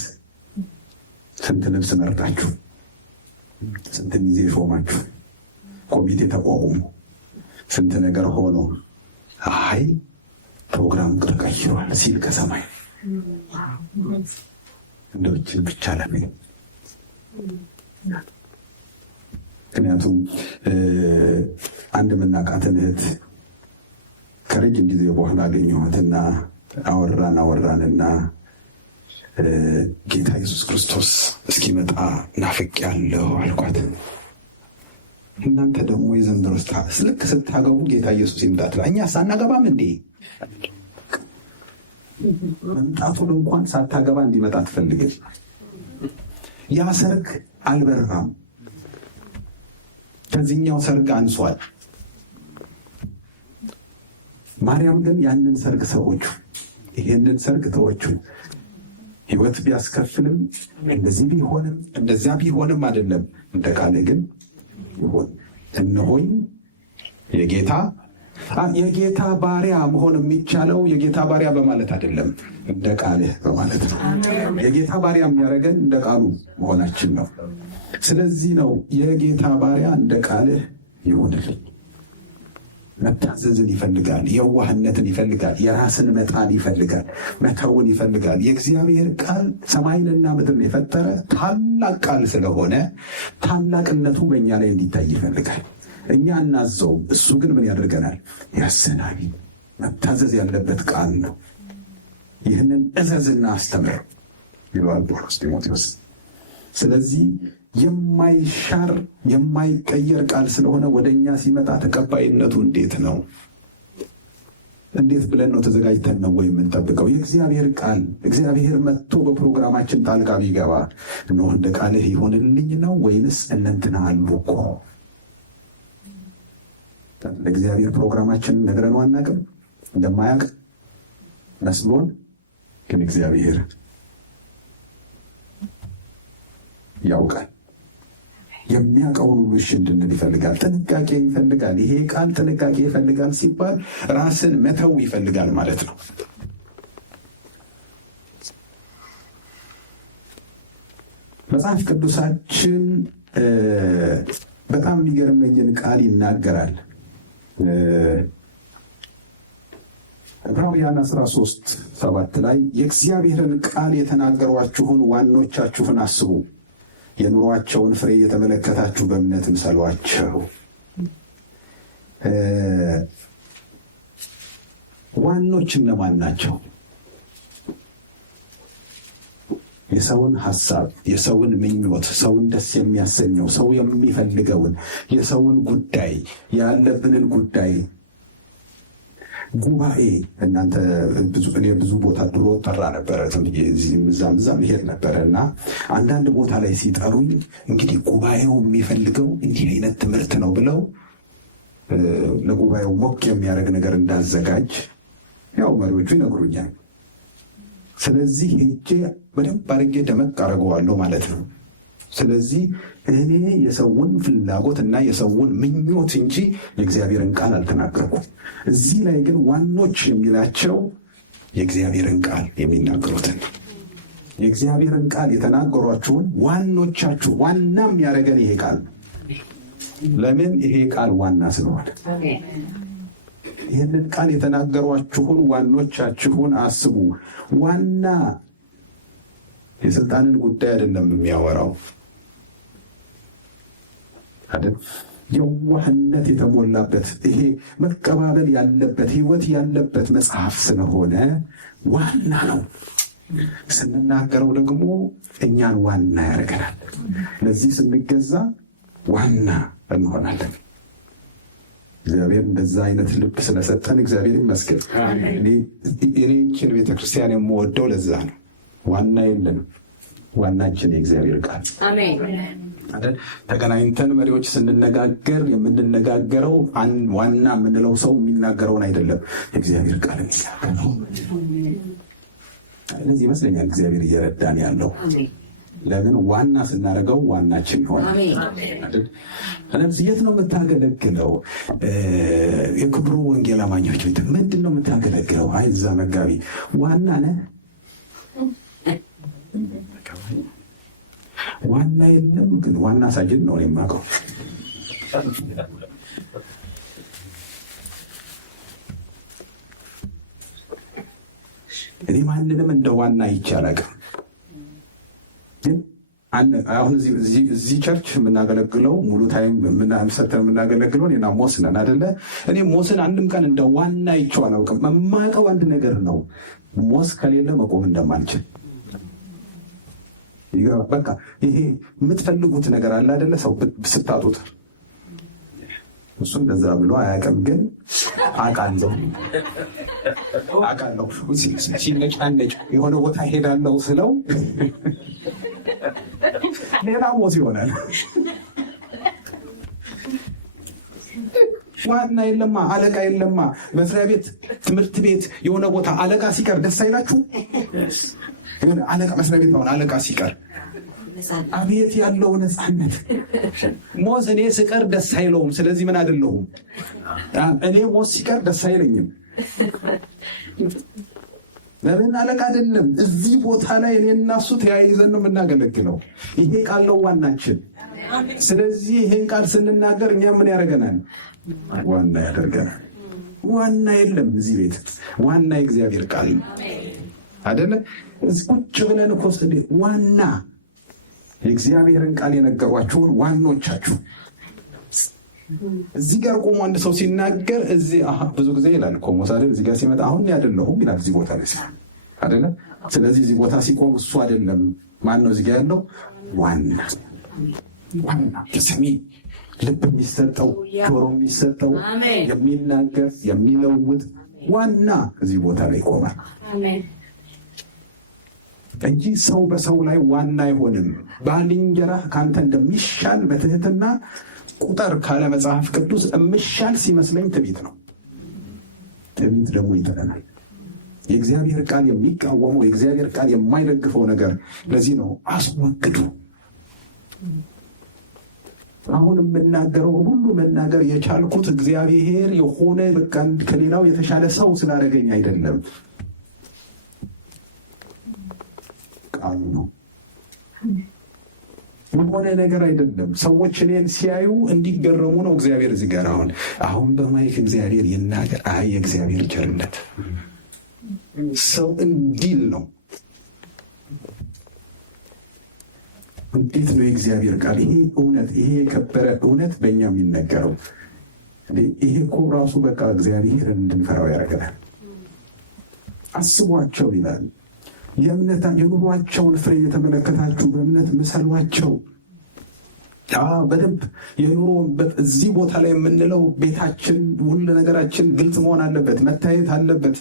ስንት ልብስ መርጣችሁ፣ ስንት ሚዜ ሾማችሁ፣ ኮሚቴ ተቋቁሞ ስንት ነገር ሆኖ አይ ፕሮግራሙ ተቀይሯል ሲል ከሰማይ እንደውችን ብቻ ለምን? ምክንያቱም አንድ የምናውቃትን እህት ከረጅም ጊዜ በኋላ አገኘኋትና አወራንና ጌታ ኢየሱስ ክርስቶስ እስኪመጣ ናፍቄያለሁ አልኳት። እናንተ ደግሞ የዘንድሮ ልክ ስታገቡ ጌታ ኢየሱስ ይምጣ ትላለች። እኛ ሳናገባም እንዴ መምጣቱን እንኳን ሳታገባ እንዲመጣ ትፈልግል። ያ ሰርግ አልበራም፣ ከዚህኛው ሰርግ አንሷል። ማርያም ግን ያንን ሰርግ ሰዎቹ ይሄንን ሰርግ ተወቹ። ሕይወት ቢያስከፍልም እንደዚህ ቢሆንም እንደዚያ ቢሆንም አይደለም፣ እንደ ቃል ግን ይሁን። እነሆኝ የጌታ ባሪያ መሆን የሚቻለው የጌታ ባሪያ በማለት አይደለም፣ እንደ ቃልህ በማለት ነው። የጌታ ባሪያ የሚያደርገን እንደ ቃሉ መሆናችን ነው። ስለዚህ ነው የጌታ ባሪያ እንደ ቃልህ ይሁንልኝ። መታዘዝን ይፈልጋል፣ የዋህነትን ይፈልጋል፣ የራስን መጣል ይፈልጋል፣ መተውን ይፈልጋል። የእግዚአብሔር ቃል ሰማይንና ምድርን የፈጠረ ታላቅ ቃል ስለሆነ ታላቅነቱ በእኛ ላይ እንዲታይ ይፈልጋል። እኛ እናዘውም፣ እሱ ግን ምን ያደርገናል? ያሰናል። መታዘዝ ያለበት ቃል ነው። ይህንን እዘዝና አስተምር ይለዋል ጳውሎስ ጢሞቴዎስ። ስለዚህ የማይሻር የማይቀየር ቃል ስለሆነ ወደ እኛ ሲመጣ ተቀባይነቱ እንዴት ነው? እንዴት ብለን ነው ተዘጋጅተን ነው ወይ የምንጠብቀው? የእግዚአብሔር ቃል እግዚአብሔር መጥቶ በፕሮግራማችን ጣልቃ ቢገባ ነው እንደ ቃልህ ይሆንልኝ ነው ወይንስ እነንትና አሉ እኮ ለእግዚአብሔር ፕሮግራማችን ነግረነው አናውቅም? እንደማያውቅ መስሎን፣ ግን እግዚአብሔር ያውቃል። የሚያውቀውን ሁሉ እሺ እንድንል ይፈልጋል። ጥንቃቄ ይፈልጋል። ይሄ ቃል ጥንቃቄ ይፈልጋል ሲባል ራስን መተው ይፈልጋል ማለት ነው። መጽሐፍ ቅዱሳችን በጣም የሚገርመኝን ቃል ይናገራል። ዕብራውያን 13:7 ላይ የእግዚአብሔርን ቃል የተናገሯችሁን ዋኖቻችሁን አስቡ፣ የኑሯቸውን ፍሬ የተመለከታችሁ በእምነት ምሰሏቸው። ዋኖች እነማን ናቸው? የሰውን ሐሳብ፣ የሰውን ምኞት፣ ሰውን ደስ የሚያሰኘው፣ ሰው የሚፈልገውን፣ የሰውን ጉዳይ፣ ያለብንን ጉዳይ ጉባኤ እናንተ እኔ ብዙ ቦታ ድሮ ጠራ ነበረ እዛም ይሄድ ነበረ እና አንዳንድ ቦታ ላይ ሲጠሩኝ እንግዲህ ጉባኤው የሚፈልገው እንዲህ አይነት ትምህርት ነው ብለው ለጉባኤው ሞቅ የሚያደርግ ነገር እንዳዘጋጅ ያው መሪዎቹ ይነግሩኛል። ስለዚህ ሄጄ በደንብ አድርጌ ደመቅ አደርገዋለሁ ማለት ነው። ስለዚህ እኔ የሰውን ፍላጎት እና የሰውን ምኞት እንጂ የእግዚአብሔርን ቃል አልተናገርኩም። እዚህ ላይ ግን ዋኖች የሚላቸው የእግዚአብሔርን ቃል የሚናገሩትን የእግዚአብሔርን ቃል የተናገሯችሁን ዋኖቻችሁ ዋናም ያደረገን ይሄ ቃል። ለምን? ይሄ ቃል ዋና ስለሆነ። ይህንን ቃል የተናገሯችሁን ዋኖቻችሁን አስቡ። ዋና የስልጣንን ጉዳይ አይደለም የሚያወራው አይደል? የዋህነት የተሞላበት ይሄ መቀባበል ያለበት ህይወት ያለበት መጽሐፍ ስለሆነ ዋና ነው። ስንናገረው ደግሞ እኛን ዋና ያደርገናል። ለዚህ ስንገዛ ዋና እንሆናለን። እግዚአብሔር እንደዛ አይነት ልብ ስለሰጠን እግዚአብሔር ይመስገን። እኔ ይህችን ቤተክርስቲያን የምወደው ለዛ ነው። ዋና የለንም። ዋናችን የእግዚአብሔር ቃል። ተገናኝተን መሪዎች ስንነጋገር የምንነጋገረው ዋና የምንለው ሰው የሚናገረውን አይደለም፣ የእግዚአብሔር ቃል የሚናገረው። ስለዚህ ይመስለኛል እግዚአብሔር እየረዳን ያለው። ለምን? ዋና ስናደርገው ዋናችን ይሆናል። የት ነው የምታገለግለው? የክብሩ ወንጌል አማኞች ቤት ምንድን ነው የምታገለግለው? አይ እዛ መጋቢ ዋና ነህ። ዋና የለም፣ ግን ዋና ሳጅን ነው የማውቀው። እኔ ማንንም እንደ ዋና ይቻላል። ግን አሁን እዚህ ቸርች የምናገለግለው ሙሉ ታይም ሰተን የምናገለግለው እኔና ሞስ ነን አይደለ? እኔ ሞስን አንድም ቀን እንደ ዋና ይቼው አላውቅም። የማውቀው አንድ ነገር ነው፣ ሞስ ከሌለ መቆም እንደማልችል። በቃ ይሄ የምትፈልጉት ነገር አለ አይደለ? ሰው ስታጡት እሱ እንደዛ ብሎ አያውቅም፣ ግን አውቃለሁ ሲነጫነጭ የሆነ ቦታ ሄዳለሁ ስለው ሌላ ሞት ይሆናል። ዋና የለማ፣ አለቃ የለማ። መስሪያ ቤት፣ ትምህርት ቤት፣ የሆነ ቦታ አለቃ ሲቀር ደስ አይላችሁ? የሆነ አለቃ መስሪያ ቤት አሁን አለቃ ሲቀር አቤት ያለው ነፃነት። ሞት እኔ ስቀር ደስ አይለውም። ስለዚህ ምን አይደለሁም። እኔ ሞት ሲቀር ደስ አይለኝም። ለምን? አለቃ አይደለም። እዚህ ቦታ ላይ እኔ እና እሱ ተያይዘን ነው የምናገለግለው። ይሄ ቃል ነው ዋናችን። ስለዚህ ይሄን ቃል ስንናገር እኛ ምን ያደርገናል? ዋና ያደርገናል። ዋና የለም እዚህ ቤት። ዋና የእግዚአብሔር ቃል ነው አይደለ? ቁጭ ብለን እኮ ዋና የእግዚአብሔርን ቃል የነገሯችሁን ዋኖቻችሁ እዚህ ጋር ቆሞ አንድ ሰው ሲናገር እዚህ ብዙ ጊዜ ይላል እኮ ሞሳሌ እዚህ ጋር ሲመጣ አሁን አይደለሁም ይላል እዚህ ቦታ ላይ አይደለ? ስለዚህ እዚህ ቦታ ሲቆም እሱ አይደለም። ማን ነው እዚህ ጋር ያለው? ዋና ተሰሚ፣ ልብ የሚሰጠው ጆሮ የሚሰጠው የሚናገር የሚለውጥ ዋና እዚህ ቦታ ላይ ይቆማል እንጂ ሰው በሰው ላይ ዋና አይሆንም። ባልንጀራህ ከአንተ እንደሚሻል በትህትና ቁጥር ካለ መጽሐፍ ቅዱስ እምሻል ሲመስለኝ ትዕቢት ነው። ትዕቢት ደግሞ ይጠለናል። የእግዚአብሔር ቃል የሚቃወመው የእግዚአብሔር ቃል የማይደግፈው ነገር ለዚህ ነው አስወግዱ። አሁን የምናገረው ሁሉ መናገር የቻልኩት እግዚአብሔር የሆነ በቃ ከሌላው የተሻለ ሰው ስላደረገኝ አይደለም፣ ቃሉ ነው። የሆነ ነገር አይደለም። ሰዎች እኔን ሲያዩ እንዲገረሙ ነው። እግዚአብሔር እዚህ ጋር አሁን በማይክ እግዚአብሔር ይናገር። አይ የእግዚአብሔር ቸርነት ሰው እንዲል ነው። እንዴት ነው የእግዚአብሔር ቃል ይሄ እውነት፣ ይሄ የከበረ እውነት በእኛ የሚነገረው? ይሄ እኮ ራሱ በቃ እግዚአብሔርን እንድንፈራው ያደርገናል። አስቧቸው ይላል። የኑሯቸውን ፍሬ የተመለከታችሁ በእምነት ምሰሏቸው። በደንብ የኑሮ እዚህ ቦታ ላይ የምንለው ቤታችን ሁሉ ነገራችን ግልጽ መሆን አለበት፣ መታየት አለበት።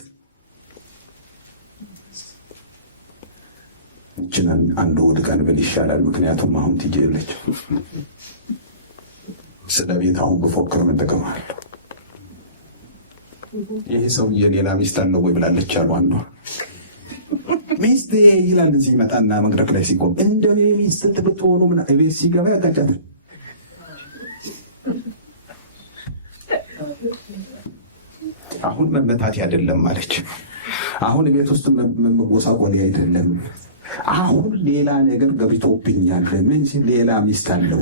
እችን አንድ እሑድ ቀን ብል ይሻላል። ምክንያቱም አሁን ትጄለች ስለ ቤት አሁን ብፎክር ምን ጥቅም አለው? ይሄ ሰውዬ ሌላ ሚስት አለው ወይ ብላለች አሉ አንዷ። ሚስት ይላል እዚህ ይመጣና መድረክ ላይ ሲቆም እንደ ሚስት ብትሆኑ ምን ቤት ሲገባ ያጋጫል። አሁን መመታት አይደለም ማለች። አሁን ቤት ውስጥ መጎሳቆል አይደለም። አሁን ሌላ ነገር ገብቶብኛል። ምን ሲል ሌላ ሚስት አለው።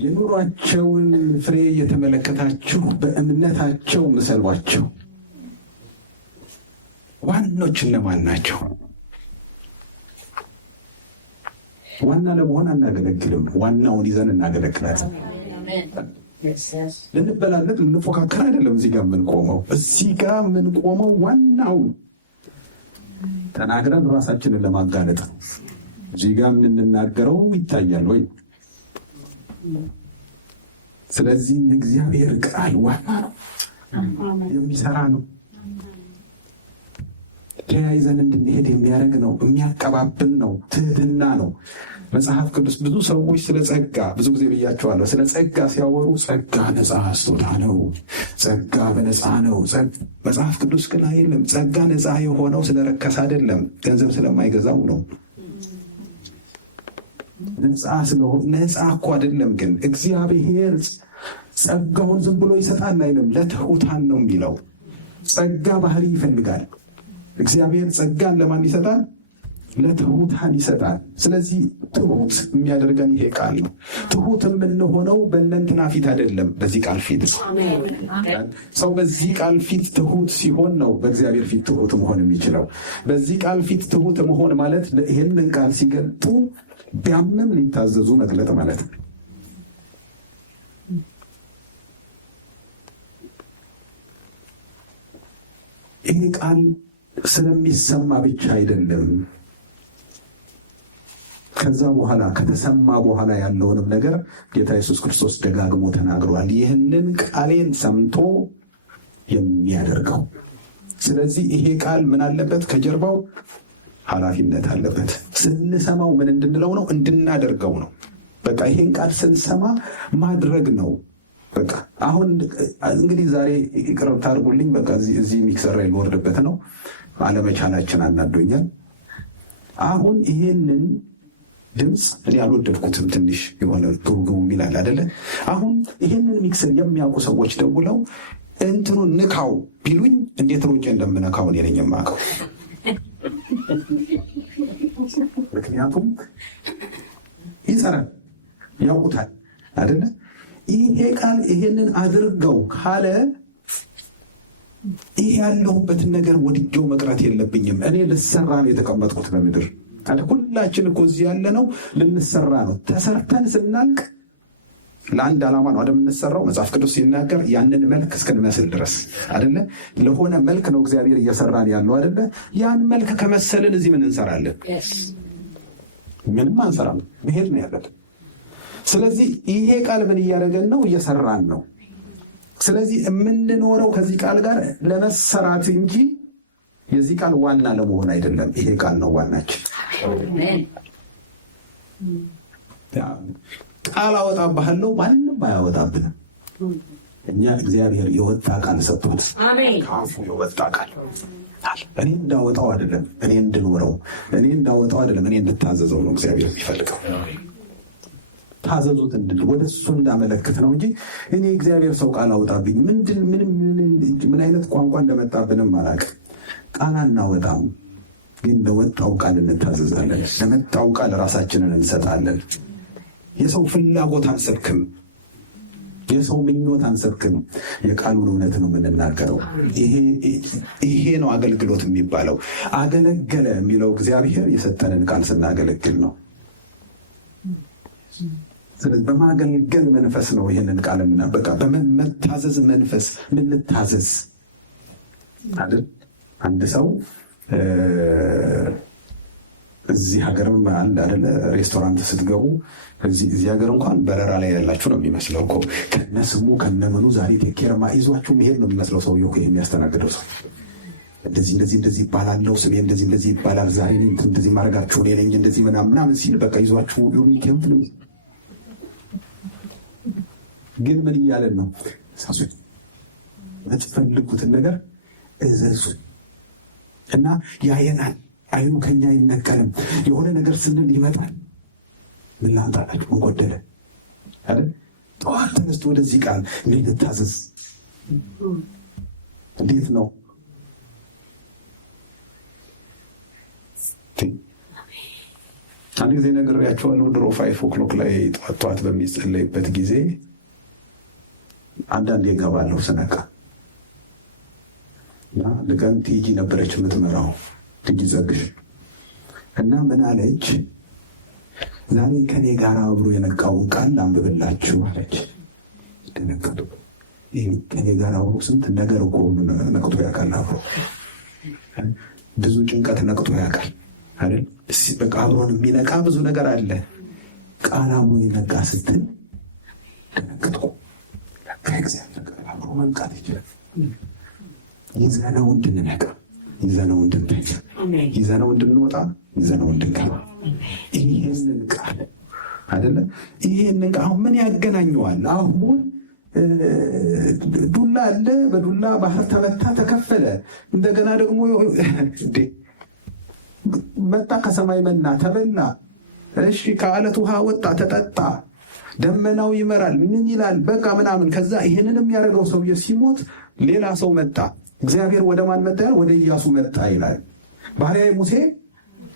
የኑሯቸውን ፍሬ እየተመለከታችሁ በእምነታቸው ምሰሏቸው። ዋኖች እነማን ናቸው? ዋና ለመሆን አናገለግልም። ዋናውን ይዘን እናገለግላለን። ልንበላለት ልንፎካከር አይደለም። እዚህ ጋር የምንቆመው ዋናውን ተናግረን ራሳችንን ለማጋለጥ ነው። እዚህ ጋር የምንናገረው ይታያል ወይ? ስለዚህ የእግዚአብሔር ቃል ዋና ነው፣ የሚሰራ ነው፣ ተያይዘን እንድንሄድ የሚያደርግ ነው፣ የሚያቀባብል ነው፣ ትህትና ነው። መጽሐፍ ቅዱስ ብዙ ሰዎች ስለ ጸጋ ብዙ ጊዜ ብያቸዋለሁ። ስለ ጸጋ ሲያወሩ ጸጋ ነፃ ስጦታ ነው፣ ጸጋ በነፃ ነው። መጽሐፍ ቅዱስ ግን አይልም። ጸጋ ነፃ የሆነው ስለረከሰ አይደለም፣ ገንዘብ ስለማይገዛው ነው። ነፃ እኮ አይደለም። ግን እግዚአብሔር ጸጋውን ዝም ብሎ ይሰጣል አይልም፣ ለትሑታን ነው የሚለው። ጸጋ ባህሪ ይፈልጋል። እግዚአብሔር ጸጋን ለማን ይሰጣል? ለትሑታን ይሰጣል። ስለዚህ ትሑት የሚያደርገን ይሄ ቃል ነው። ትሑት የምንሆነው በእነንትና ፊት አይደለም፣ በዚህ ቃል ፊት። ሰው በዚህ ቃል ፊት ትሑት ሲሆን ነው በእግዚአብሔር ፊት ትሑት መሆን የሚችለው። በዚህ ቃል ፊት ትሑት መሆን ማለት ይህንን ቃል ሲገልጡ ቢያምንም ሊታዘዙ መግለጥ ማለት ነው። ይሄ ቃል ስለሚሰማ ብቻ አይደለም። ከዛ በኋላ ከተሰማ በኋላ ያለውንም ነገር ጌታ ኢየሱስ ክርስቶስ ደጋግሞ ተናግሯል። ይህንን ቃሌን ሰምቶ የሚያደርገው። ስለዚህ ይሄ ቃል ምን አለበት? ከጀርባው ኃላፊነት አለበት። ስንሰማው ምን እንድንለው ነው? እንድናደርገው ነው። በቃ ይሄን ቃል ስንሰማ ማድረግ ነው። በቃ አሁን እንግዲህ ዛሬ ይቅርታ አድርጉልኝ። በቃ እዚህ ሚክሰር ላይ ልወርድበት ነው። አለመቻላችን አናዶኛል። አሁን ይሄንን ድምፅ እኔ አልወደድኩትም። ትንሽ የሆነ ግሩግሩ የሚላል አይደለ? አሁን ይሄንን ሚክሰር የሚያውቁ ሰዎች ደውለው እንትኑን ንካው ቢሉኝ እንዴት ሮጬ እንደምነካው እኔ ነኝ የማውቀው። ምክንያቱም ይሰራል፣ ያውቁታል አይደለ? ይሄ ቃል ይሄንን አድርገው ካለ ይሄ ያለሁበትን ነገር ወድጄው መቅረት የለብኝም። እኔ ልሰራ ነው የተቀመጥኩት በምድር። ሁላችን እኮ እዚህ ያለ ነው ልንሰራ ነው። ተሰርተን ስናልቅ ለአንድ ዓላማ ነው እንደምንሰራው። መጽሐፍ ቅዱስ ሲናገር ያንን መልክ እስክንመስል ድረስ አይደለ? ለሆነ መልክ ነው እግዚአብሔር እየሰራን ያለው አይደለ? ያን መልክ ከመሰልን እዚህ ምን እንሰራለን? ምንም አንሰራም። መሄድ ነው ያለብን። ስለዚህ ይሄ ቃል ምን እያደረገን ነው? እየሰራን ነው። ስለዚህ የምንኖረው ከዚህ ቃል ጋር ለመሰራት እንጂ የዚህ ቃል ዋና ለመሆን አይደለም። ይሄ ቃል ነው ዋናችን። ቃል አወጣብሃለሁ፣ ማንም አያወጣብንም። እኛ እግዚአብሔር የወጣ ቃል ሰጥቶት ከአፉ የወጣ ቃል እኔ እንዳወጣው አይደለም፣ እኔ እንድኖረው፣ እኔ እንዳወጣው አይደለም፣ እኔ እንድታዘዘው ነው እግዚአብሔር የሚፈልገው። ታዘዙት እንድል ወደ እሱ እንዳመለክት ነው እንጂ እኔ እግዚአብሔር ሰው ቃል አውጣብኝ ምን አይነት ቋንቋ እንደመጣብንም አላውቅም። ቃል አናወጣም፣ ግን ለወጣው ቃል እንታዘዛለን። ለመጣው ቃል ራሳችንን እንሰጣለን። የሰው ፍላጎት አንሰብክም፣ የሰው ምኞት አንሰብክም። የቃሉን እውነት ነው የምንናገረው። ይሄ ነው አገልግሎት የሚባለው። አገለገለ የሚለው እግዚአብሔር የሰጠንን ቃል ስናገለግል ነው። ስለዚህ በማገልገል መንፈስ ነው ይህንን ቃል በቃ በመታዘዝ መንፈስ ምንታዘዝ አይደል? አንድ ሰው እዚህ ሀገርም አለ አይደለ? ሬስቶራንት ስትገቡ እዚህ ሀገር እንኳን በረራ ላይ ያላችሁ ነው የሚመስለው እኮ ከነስሙ ከነምኑ ዛሬ ቴኬር ይዟችሁ መሄድ ነው የሚመስለው ሰውየው የሚያስተናግደው ሰው እንደዚህ ይባላለው ስሜ እንደዚህ ይባላል ዛሬ እንደዚህ ማድረጋችሁ እኔ ነኝ እንደዚህ ምናምን ሲል በቃ ይዟችሁ የሚከምት ነው። ግን ምን እያለን ነው? ሳሱ የምትፈልጉትን ነገር እዘዙ እና ያየናል። አይኑ ከኛ አይነቀልም። የሆነ ነገር ስንል ይመጣል። ምን ላምጣላችሁ? ምን ጎደለ አይደል? ጠዋት ተነስቶ ወደዚህ ቃል እንዴት ልታዘዝ? እንዴት ነው? አንድ ጊዜ ነግሬያቸዋለሁ። ድሮ 5 o'clock ላይ ጠዋት በሚጸለይበት ጊዜ አንዳንዴ እገባለሁ ስነቃ እና ልቀን ቲጂ ነበረች የምትመራው ቲጂ ዘግሽ እና ምን አለች? ዛሬ ከኔ ጋር አብሮ የነቃውን ቃል አንብብላችሁ አለች። ደነገጡ። ከኔ ጋር አብሮ ስንት ነገር እኮ ነቅቶ ያውቃል። አብሮ ብዙ ጭንቀት ነቅቶ ያውቃል አይደል? በቃ አብሮን የሚነቃ ብዙ ነገር አለ። ቃል አብሮ የነቃ ስትል ደነገጡ። ከእግዚአብሔር ጋር አብሮ መንቃት ይችላል። ይዘነው እንድንነቃ፣ ይዘነው እንድንተኛ፣ ይዘነው እንድንወጣ፣ ይዘነው እንድንገባ ይህንን ቃል አይደለ? ይህንን ቃል አሁን ምን ያገናኘዋል? አሁን ዱላ አለ። በዱላ ባህር ተመታ፣ ተከፈለ። እንደገና ደግሞ መጣ ከሰማይ መና ተበላ። እሺ ከአለት ውሃ ወጣ ተጠጣ። ደመናው ይመራል ምን ይላል በቃ ምናምን። ከዛ ይሄንን የሚያደርገው ሰውዬ ሲሞት ሌላ ሰው መጣ። እግዚአብሔር ወደ ማን መጣ? ወደ ኢያሱ መጣ ይላል። ባሪያዬ ሙሴ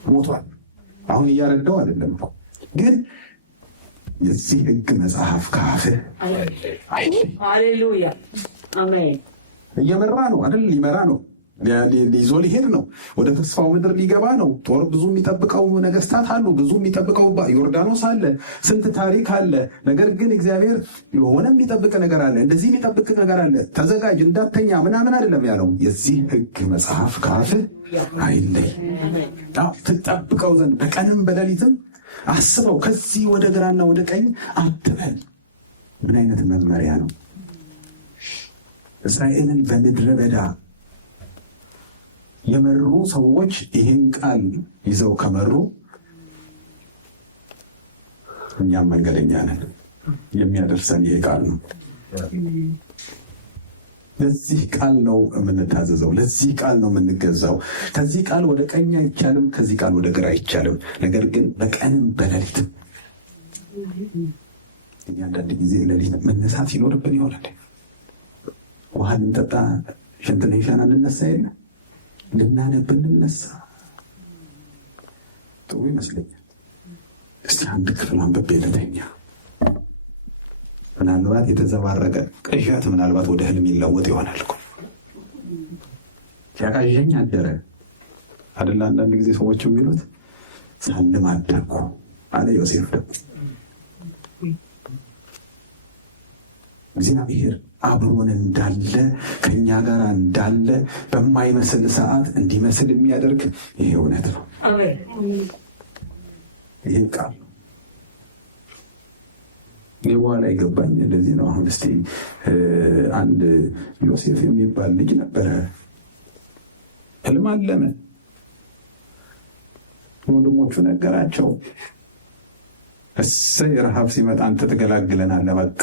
ሞቷል። አሁን እያረዳው አይደለም እኮ ግን የዚህ ሕግ መጽሐፍ ካፍህ ሃሌሉያ አሜን እየመራ ነው አይደል? ሊመራ ነው፣ ሊይዞ ሊሄድ ነው፣ ወደ ተስፋው ምድር ሊገባ ነው። ጦር ብዙ የሚጠብቀው ነገስታት አሉ፣ ብዙ የሚጠብቀው ዮርዳኖስ አለ፣ ስንት ታሪክ አለ። ነገር ግን እግዚአብሔር የሆነ የሚጠብቅ ነገር አለ፣ እንደዚህ የሚጠብቅ ነገር አለ፣ ተዘጋጅ እንዳተኛ ምናምን አይደለም ያለው። የዚህ ሕግ መጽሐፍ ካፍህ አይለይ፣ ትጠብቀው ዘንድ በቀንም በሌሊትም አስበው፣ ከዚህ ወደ ግራና ወደ ቀኝ አትበል። ምን አይነት መመሪያ ነው! እስራኤልን በምድረ በዳ የመሩ ሰዎች ይህን ቃል ይዘው ከመሩ እኛም መንገደኛ ነን። የሚያደርሰን ይሄ ቃል ነው። ለዚህ ቃል ነው የምንታዘዘው፣ ለዚህ ቃል ነው የምንገዛው። ከዚህ ቃል ወደ ቀኝ አይቻልም፣ ከዚህ ቃል ወደ ግራ አይቻልም። ነገር ግን በቀንም በሌሊትም አንዳንድ ጊዜ ሌሊት መነሳት ይኖርብን ይሆናል። ውሃ ልንጠጣ ሽንት ልንሸና እንነሳ የለ ልናነብ እንነሳ ጥሩ ይመስለኛል። እስቲ አንድ ክፍል አንብቤ ልተኛ። ምናልባት የተዘባረቀ ቅዠት ምናልባት ወደ ህልም ይለወጥ ይሆናል እኮ። ሲያቃዠኝ አደረ አይደል? አንዳንድ ጊዜ ሰዎች የሚሉት ሳልም አደርኩ አለ ዮሴፍ። ደግሞ እግዚአብሔር አብሮን እንዳለ ከኛ ጋር እንዳለ በማይመስል ሰዓት እንዲመስል የሚያደርግ ይሄ እውነት ነው። ይሄ ቃል ነው። እኔ በኋላ ይገባኝ እንደዚህ ነው። አሁን እስቲ አንድ ዮሴፍ የሚባል ልጅ ነበረ። ህልም አለመ። ወንድሞቹ ነገራቸው። እሰይ ረሃብ ሲመጣ አንተ ትገላግለናለህ፣ በቃ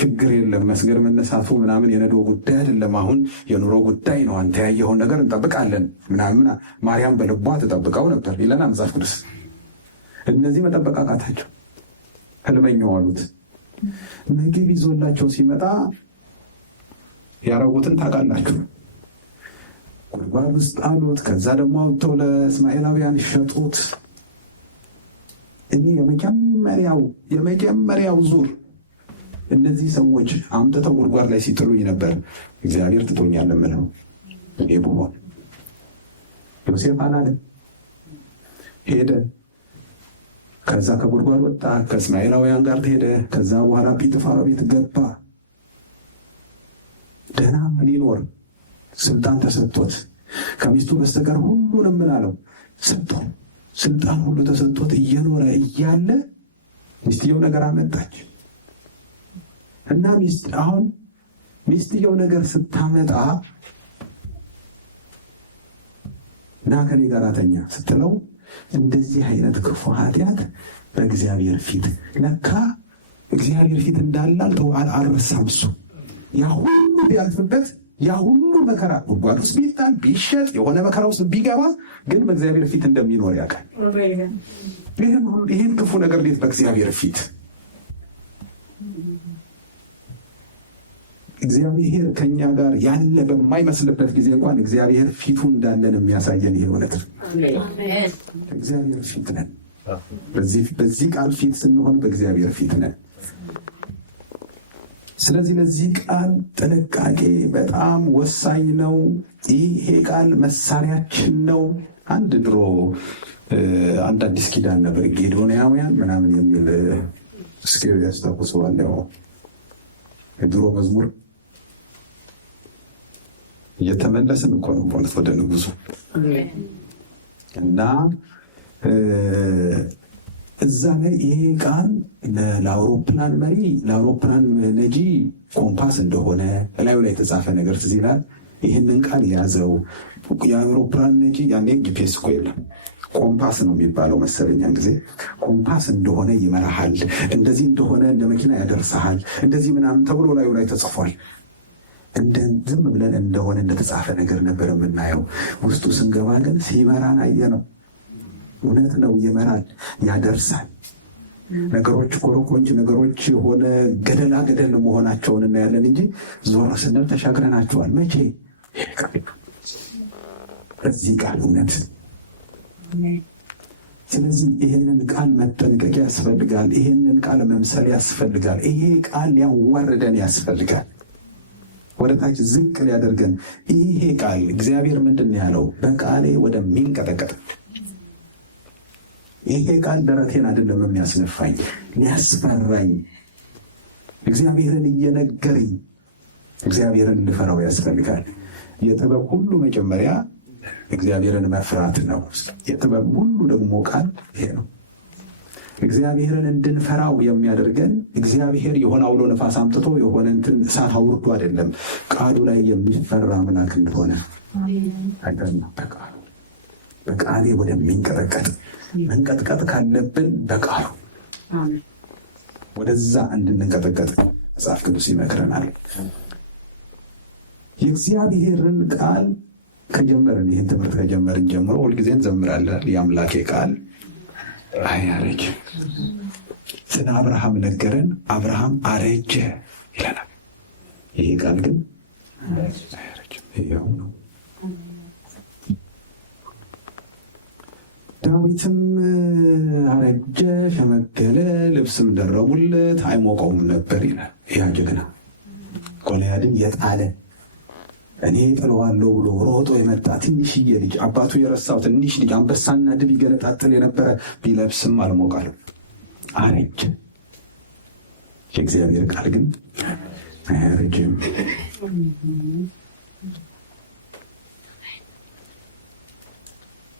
ችግር የለም፣ መስገድ መነሳቱ ምናምን የነዶ ጉዳይ አይደለም፣ አሁን የኑሮ ጉዳይ ነው፣ አንተ ያየኸውን ነገር እንጠብቃለን ምናምን። ማርያም በልቧ ትጠብቀው ነበር ይለና መጽሐፍ ቅዱስ። እነዚህ መጠበቅ አቃታቸው፣ ህልመኛው አሉት። ምግብ ይዞላቸው ሲመጣ ያረጉትን ታውቃላችሁ። ጉድጓድ ውስጥ አሉት። ከዛ ደግሞ አውጥተው ለእስማኤላውያን ሸጡት። እኔ የመጀመሪያው ዙር እነዚህ ሰዎች አምጥተው ጉድጓድ ላይ ሲጥሉኝ ነበር እግዚአብሔር ትቶኛል የምለው እኔ ብሆን። ዮሴፍ አላለም፣ ሄደ። ከዛ ከጉድጓድ ወጣ፣ ከእስማኤላውያን ጋር ሄደ። ከዛ በኋላ ጲጥፋራ ቤት ገባ። ደህና ሊኖር ስልጣን ተሰጥቶት ከሚስቱ በስተቀር ሁሉንም ምን አለው ሰጥቶ፣ ስልጣን ሁሉ ተሰጥቶት እየኖረ እያለ ሚስትየው ነገር አመጣች እና አሁን ሚስትየው ነገር ስታመጣ ና ከኔ ጋር ተኛ ስትለው እንደዚህ አይነት ክፉ ኃጢአት በእግዚአብሔር ፊት ለካ እግዚአብሔር ፊት እንዳለ አልረሳም። እሱ ያ ሁሉ ቢያልፍበት ያ ሁሉ መከራ ጉድጓድ ውስጥ ቢጣል ቢሸጥ የሆነ መከራ ውስጥ ቢገባ ግን በእግዚአብሔር ፊት እንደሚኖር ያውቃል። ይህን ክፉ ነገር እንዴት በእግዚአብሔር ፊት እግዚአብሔር ከኛ ጋር ያለ በማይመስልበት ጊዜ እንኳን እግዚአብሔር ፊቱ እንዳለን የሚያሳየን ይሄ እውነት ነው። እግዚአብሔር ፊት ነን። በዚህ ቃል ፊት ስንሆን በእግዚአብሔር ፊት ነን። ስለዚህ ለዚህ ቃል ጥንቃቄ በጣም ወሳኝ ነው። ይሄ ቃል መሳሪያችን ነው። አንድ ድሮ አንድ አዲስ ኪዳን ነበር ጌዶንያውያን ምናምን የሚል እስኪው ያስታውሰዋል። ያው የድሮ መዝሙር እየተመለስን እኮ ነው ማለት ወደ ንጉሱ እና እዛ ላይ ይሄ ቃል ለአውሮፕላን መሪ ለአውሮፕላን ነጂ ኮምፓስ እንደሆነ እላዩ ላይ የተጻፈ ነገር ትዝ ይላል። ይህንን ቃል ያዘው። የአውሮፕላን ነጂ ያኔ ጂፒኤስ እኮ የለም፣ ኮምፓስ ነው የሚባለው መሰለኛን ጊዜ ኮምፓስ እንደሆነ ይመራሃል፣ እንደዚህ እንደሆነ እንደ መኪና ያደርሰሃል፣ እንደዚህ ምናምን ተብሎ ላዩ ላይ ተጽፏል። ዝም ብለን እንደሆነ እንደተጻፈ ነገር ነበር የምናየው። ውስጡ ስንገባ ግን ሲመራን አየ ነው። እውነት ነው፣ ይመራል፣ ያደርሳል። ነገሮች ኮረኮንች ነገሮች የሆነ ገደላ ገደል መሆናቸውን እናያለን እንጂ ዞር ስንል ተሻግረናቸዋል። መቼ? በዚህ ቃል እውነት። ስለዚህ ይህንን ቃል መጠንቀቅ ያስፈልጋል። ይህንን ቃል መምሰል ያስፈልጋል። ይሄ ቃል ሊያዋርደን ያስፈልጋል፣ ወደ ታች ዝቅ ሊያደርገን። ይሄ ቃል እግዚአብሔር ምንድን ነው ያለው? በቃሌ ወደሚንቀጠቀጥ። ይሄ ቃል ደረቴን አይደለም የሚያስነፋኝ፣ ሊያስፈራኝ፣ እግዚአብሔርን እየነገረኝ እግዚአብሔርን ልፈራው ያስፈልጋል። የጥበብ ሁሉ መጀመሪያ እግዚአብሔርን መፍራት ነው። የጥበብ ሁሉ ደግሞ ቃል ይሄ ነው። እግዚአብሔርን እንድንፈራው የሚያደርገን እግዚአብሔር የሆነ አውሎ ነፋስ አምጥቶ የሆነ እንትን እሳት አውርዶ አይደለም፣ ቃሉ ላይ የሚፈራ አምላክ እንደሆነ አይደለም። በቃሌ ወደሚንቀጠቀጥ መንቀጥቀጥ ካለብን በቃሉ ወደዛ እንድንንቀጠቀጥ መጽሐፍ ቅዱስ ይመክረናል። የእግዚአብሔርን ቃል ከጀመርን ይህን ትምህርት ከጀመርን ጀምሮ ሁልጊዜ እንዘምራለን። የአምላኬ ቃል አያረጅም። ስለ አብርሃም ነገረን፣ አብርሃም አረጀ ይለናል። ይህ ቃል ግን አያረጅም። ይኸው ነው። ዳዊትም አረጀ፣ ሸመገለ፣ ልብስም ደረቡለት፣ አይሞቀውም ነበር ይላል። ያ ጀግና ጎልያድን የጣለ እኔ ጥለዋለሁ ብሎ ሮጦ የመጣ ትንሽዬ ልጅ፣ አባቱ የረሳው ትንሽ ልጅ፣ አንበሳና ድብ ይገነጣጥል የነበረ ቢለብስም አልሞቃለም፣ አረጀ። የእግዚአብሔር ቃል ግን አያረጅም።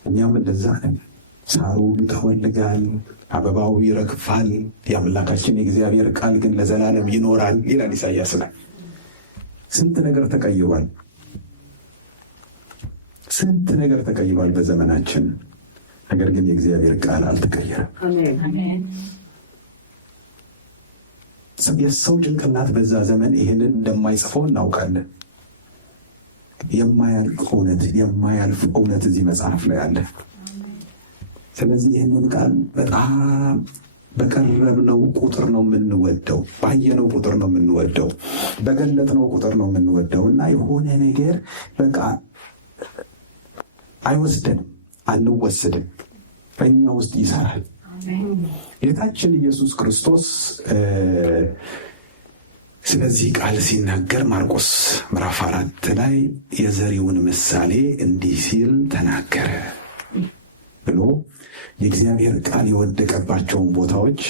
እኛም እንደዛ ነን። ሳሩ ይጠወልጋል፣ አበባው ይረግፋል፣ የአምላካችን የእግዚአብሔር ቃል ግን ለዘላለም ይኖራል ይላል ኢሳይያስ ላይ። ስንት ነገር ተቀይሯል። ስንት ነገር ተቀይሯል በዘመናችን። ነገር ግን የእግዚአብሔር ቃል አልተቀየረም። የሰው ጭንቅላት በዛ ዘመን ይሄንን እንደማይጽፈው እናውቃለን። የማያልፍ እውነት እዚህ መጽሐፍ ላይ አለ። ስለዚህ ይህንን ቃል በጣም በቀረብነው ቁጥር ነው የምንወደው፣ ባየነው ቁጥር ነው የምንወደው፣ በገለጥነው ቁጥር ነው የምንወደው እና የሆነ ነገር በቃ አይወስደንም፣ አንወስድም፣ በእኛ ውስጥ ይሰራል። ጌታችን ኢየሱስ ክርስቶስ ስለዚህ ቃል ሲናገር ማርቆስ ምዕራፍ 4 ላይ የዘሪውን ምሳሌ እንዲህ ሲል ተናገረ ብሎ የእግዚአብሔር ቃል የወደቀባቸውን ቦታዎች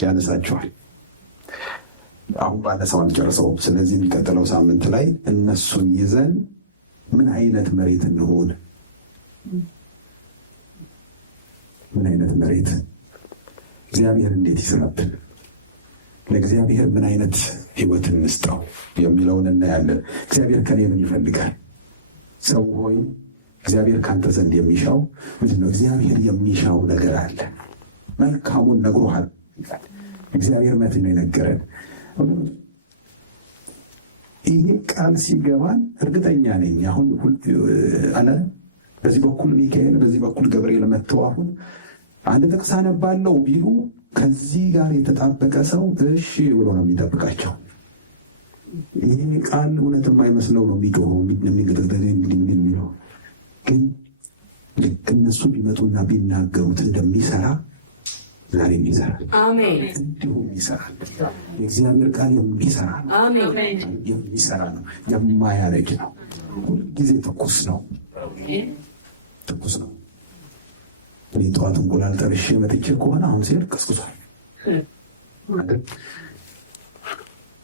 ያነሳቸዋል። አሁን ባነሳው አልጨርሰውም። ስለዚህ የሚቀጥለው ሳምንት ላይ እነሱን ይዘን ምን አይነት መሬት እንሆን? ምን አይነት መሬት? እግዚአብሔር እንዴት ይስራብን? ለእግዚአብሔር ምን አይነት ህይወት እንስጠው የሚለውን እናያለን። እግዚአብሔር ከኔ ምን ይፈልጋል? ሰው ሆይ እግዚአብሔር ካንተ ዘንድ የሚሻው ምንድን ነው? እግዚአብሔር የሚሻው ነገር አለ። መልካሙን ነግሮሃል። እግዚአብሔር መት ነው የነገረን። ይህ ቃል ሲገባን እርግጠኛ ነኝ አሁን በዚህ በኩል ሚካኤል በዚህ በኩል ገብርኤል መጥተው አሁን አንድ ጥቅስ አነባለሁ ቢሉ ከዚህ ጋር የተጣበቀ ሰው እሺ ብሎ ነው የሚጠብቃቸው። ይህ ቃል እውነት የማይመስለው ነው የሚጮኸው የሚለው ግን ልክ እነሱ ቢመጡና ቢናገሩት እንደሚሰራ ዛሬም ይሰራል። እንዲሁም ይሰራል። የእግዚአብሔር ቃል የሚሰራ ነው፣ የማያረጅ ነው፣ ሁልጊዜ ትኩስ ነው። እኔ ጠዋት እንቁላል ጠብሼ መጥቼ ከሆነ አሁን ሲሄድ ቀስቅሷል።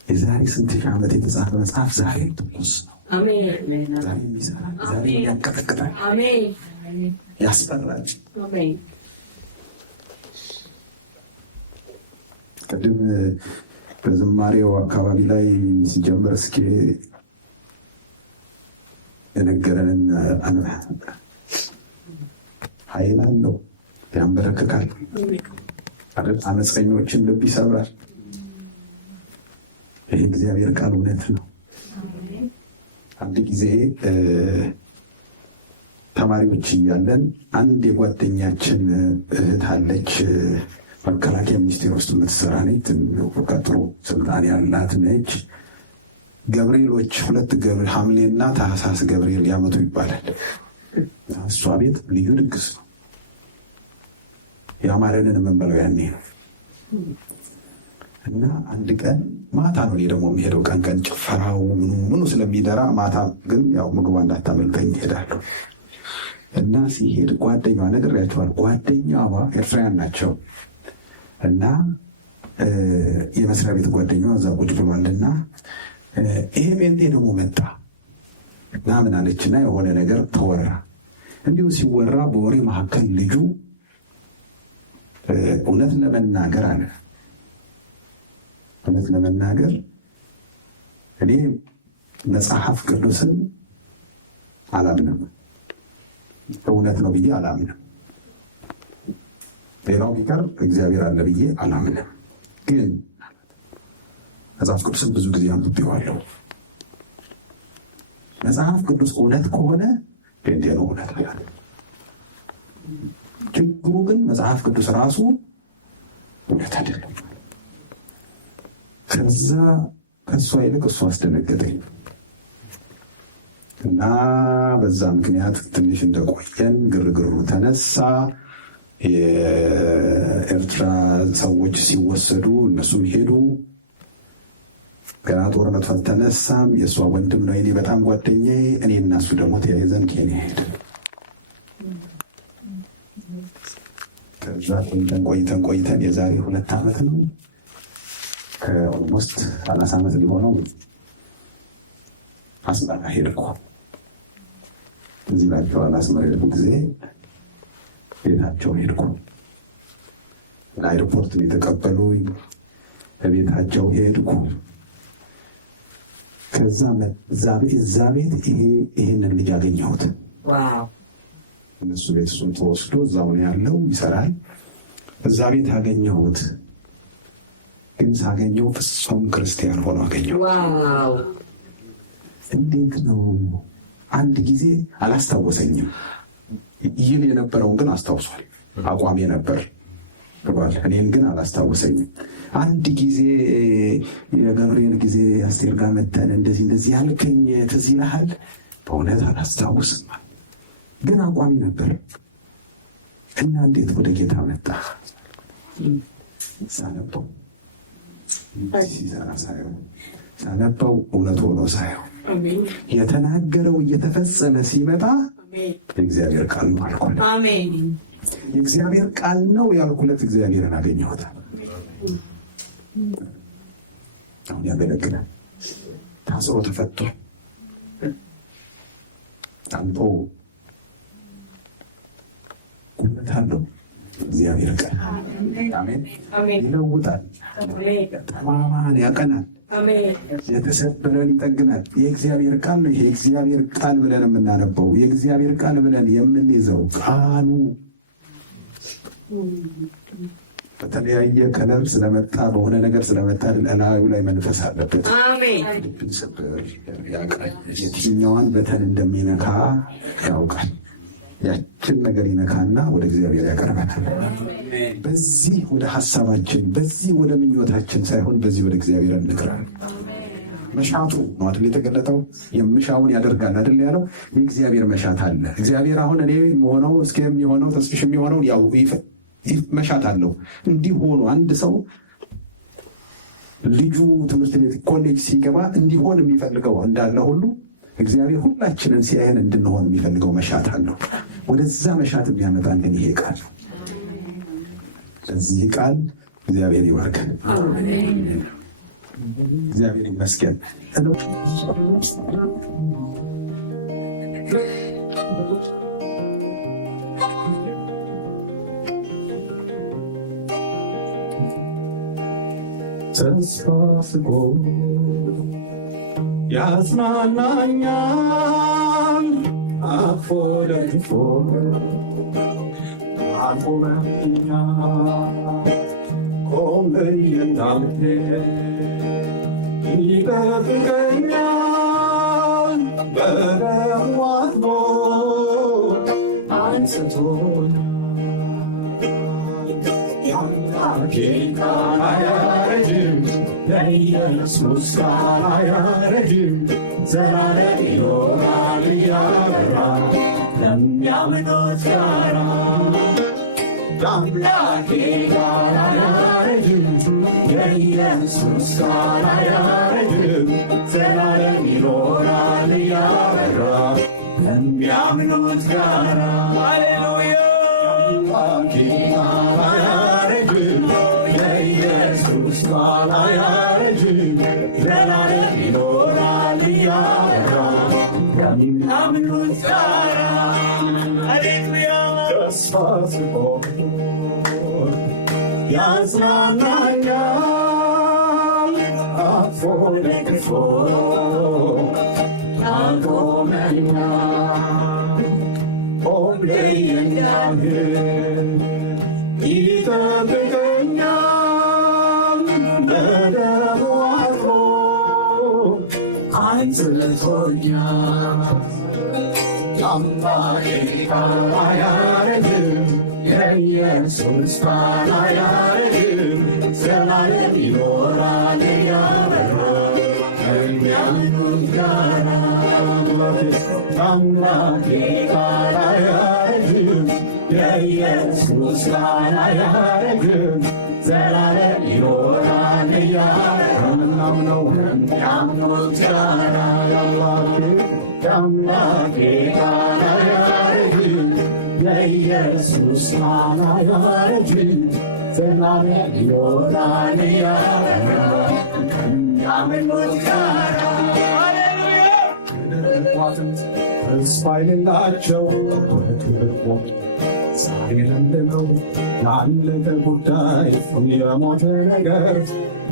የዛሬ ስንት ሺህ ዓመት የተጻፈ መጽሐፍ ዛሬም ትኩስ ነው። ዛሬም ይሰራል፣ ዛሬም ያንቀጠቅጣል፣ ያስፈራል። ቅድም በዝማሬው አካባቢ ላይ ሲጀምር እስኪ የነገረንን ኃይል አለው፣ ያንበረክካል፣ አመፀኞችን ልብ ይሰብራል። ይህ እግዚአብሔር ቃል እውነት ነው። አንድ ጊዜ ተማሪዎች እያለን አንድ የጓደኛችን እህት አለች፣ መከላከያ ሚኒስቴር ውስጥ የምትሰራ ነች። ቀጥሮ ስልጣን ያላት ነች። ገብርኤሎች ሁለት ሐምሌና ታህሳስ ገብርኤል ያመቱ ይባላል። እሷ ቤት ልዩ ድግስ ነው። ያማረንን የምንበለው ያኔ ነው። እና አንድ ቀን ማታ ነው እኔ ደግሞ የሚሄደው። ቀን ጭፈራው ምኑ ስለሚደራ ማታ ግን ያው ምግቧ እንዳታመልጠኝ ይሄዳሉ። እና ሲሄድ ጓደኛዋ ነግሬያቸዋል። ጓደኛዋ ኤርትራውያን ናቸው። እና የመስሪያ ቤት ጓደኛዋ እዛ ቁጭ ብሏልና ይሄ ጴንጤ ደግሞ መጣ እና ምን አለችና የሆነ ነገር ተወራ። እንዲሁ ሲወራ በወሬ መካከል ልጁ እውነት ለመናገር አለ እውነት ለመናገር እኔ መጽሐፍ ቅዱስን አላምንም፣ እውነት ነው ብዬ አላምንም። ሌላው ቢቀር እግዚአብሔር አለ ብዬ አላምንም። ግን መጽሐፍ ቅዱስን ብዙ ጊዜ አንብቤዋለሁ። መጽሐፍ ቅዱስ እውነት ከሆነ ጴንጤ ነው እውነት ያለ። ችግሩ ግን መጽሐፍ ቅዱስ ራሱ እውነት አይደለም። ከእሷ ይልቅ እሱ አስደነገጠኝ እና በዛ ምክንያት ትንሽ እንደቆየን ግርግሩ ተነሳ። የኤርትራ ሰዎች ሲወሰዱ እነሱም ሄዱ። ገና ጦርነቱ አልተነሳም። የእሷ ወንድም ነው የኔ በጣም ጓደኛዬ። እኔ እና እሱ ደግሞ ተያይዘን ኬንያ ሄድን። ከዛ ቆይተን የዛሬ 2 ዓመት ነው ከኦልሞስት 30 ዓመት ሊሆነው አስመራ ሄድኩ። እዚህ ላቸዋል አስመራ ሄድኩ ጊዜ ቤታቸው ሄድኩ። ለአይሮፖርት ነው የተቀበሉኝ። በቤታቸው ሄድኩ። ከዛ እዛ ቤት ይሄንን ልጅ አገኘሁት። እነሱ ቤት እሱን ተወስዶ እዛው ነው ያለው፣ ይሰራል። እዛ ቤት አገኘሁት። ግን ሳገኘው ፍጹም ክርስቲያን ሆኖ አገኘሁት። እንዴት ነው? አንድ ጊዜ አላስታወሰኝም። ይህን የነበረውን ግን አስታውሷል። አቋሜ ነበር ብሏል። እኔን ግን አላስታወሰኝም። አንድ ጊዜ የገብርኤል ጊዜ አስቴር ጋር መተን እንደዚህ ያልከኝ ትዝ ይልሃል? በእውነት አላስታውስም፣ ግን አቋሚ ነበር። እና እንዴት ወደ ጌታ መጣ? ሳነበው ሲሰራ ሳነበው እውነት ሆኖ ሳየው የተናገረው እየተፈጸመ ሲመጣ የእግዚአብሔር ቃል ነው አልኩት። የእግዚአብሔር ቃል ነው ያልኩለት እግዚአብሔርን አገኘሁት። አሁን ያገለግላል። ታስሮ ተፈቶ ታምጦ ጉልበት አለው። እግዚአብሔር ቃል አሜን ይለውጣል፣ ጠማማን ያቀናል፣ የተሰበረን ይጠግናል። የእግዚአብሔር ቃል ነው። ይሄ የእግዚአብሔር ቃል ብለን የምናነበው የእግዚአብሔር ቃል ብለን የምንይዘው ቃሉ በተለያየ ከለር ስለመጣ በሆነ ነገር ስለመጣ ላዩ ላይ መንፈስ አለበት። የትኛዋን በተን እንደሚነካ ያውቃል። ያችን ነገር ይነካና ወደ እግዚአብሔር ያቀርበናል። በዚህ ወደ ሀሳባችን፣ በዚህ ወደ ምኞታችን ሳይሆን በዚህ ወደ እግዚአብሔር እንቅረብ። መሻቱ ነው አይደል የተገለጠው? የምሻውን ያደርጋል አይደል ያለው? የእግዚአብሔር መሻት አለ። እግዚአብሔር አሁን እኔ የሆነው እስኪ የሚሆነው ተስፍሽ የሚሆነው ያው መሻት አለው። እንዲህ ሆኖ አንድ ሰው ልጁ ትምህርት ቤት ኮሌጅ ሲገባ እንዲሆን የሚፈልገው እንዳለ ሁሉ እግዚአብሔር ሁላችንን ሲያየን እንድንሆን የሚፈልገው መሻት አለው። ወደዛ መሻት የሚያመጣን ግን ይሄ ቃል ነው። ለዚህ ቃል እግዚአብሔር ይባርከን። እግዚአብሔር ይመስገን። ተስፋ ስቆ ያጽናናኛል አፎ ደግፎ አቆመኛል ቆም ብዬ እንዳልሄድ ይጠብቀኛል በደሙ አጥቦ አንጽቶኛል የአምላኬ ቃል አያረጅም የኢየሱስ ቃል አያረጅም ዘላለም ይኖራል እያበራ ለሚያምኑት ጋራ የአምላኬ ቃል አያረጅም የኢየሱስ ቃል አያረጅም ዘላለም ይኖራል እያበራ ለሚያምኑት ጋራ ሃሌሉያ የአምላኬ ቃል አያረጅም የኢየሱስ ቃል አያረጅም ዘላለም ይኖራል እያበራ ለሚያምኑት ጋራ ሃሌሉያ ተስፋ ስቆም ያጽናናኛል አፎ ደግፎ አቆመኛል ቆም ብዬ እንዳልሄድ ይጠብቀኛል በደሙ አጥቦ አንጽቶኛል የአምላኬ ቃል አያረጅም የኢየሱስ ቃል አያረጅም ዘላለም ይኖራል እያበራ ከሚያምኑት ጋራ የአምላኬ ቃል አያረጅም የኢየሱስ ቃል አያረጅም ዘላለም ይኖራል እያበራ ከምናምነው ከሚያምኑት ጋራ የአምላኬ ቃል አያረጅም የኢየሱስ ቃል አያረጅም ዘላለም ይኖራል እያበራ ከሚያምኑት ጋራ ተስፋ የሌላቸው ዛሬ ለምልመው ላለቀ ጉዳይ የሞተ ነገር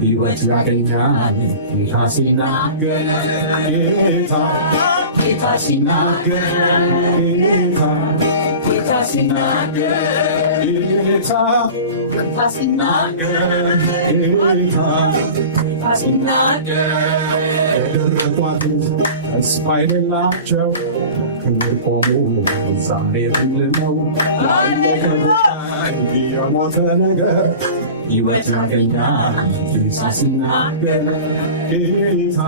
ሕይወት ያገኛል ጌታ ሲናገር ጌታ ሲናገር ጌታ ሲናገር ጌታ ሲናገር ጌታ ሲናገር የደረቋትን ተስፋ የሌላቸው ክብር ቆሙ ዛሬ ትልነው ላለቀ ጉዳይ የሞተ ነገር ሕይወት ያገኛል ጌታ ሲናገር ጌታ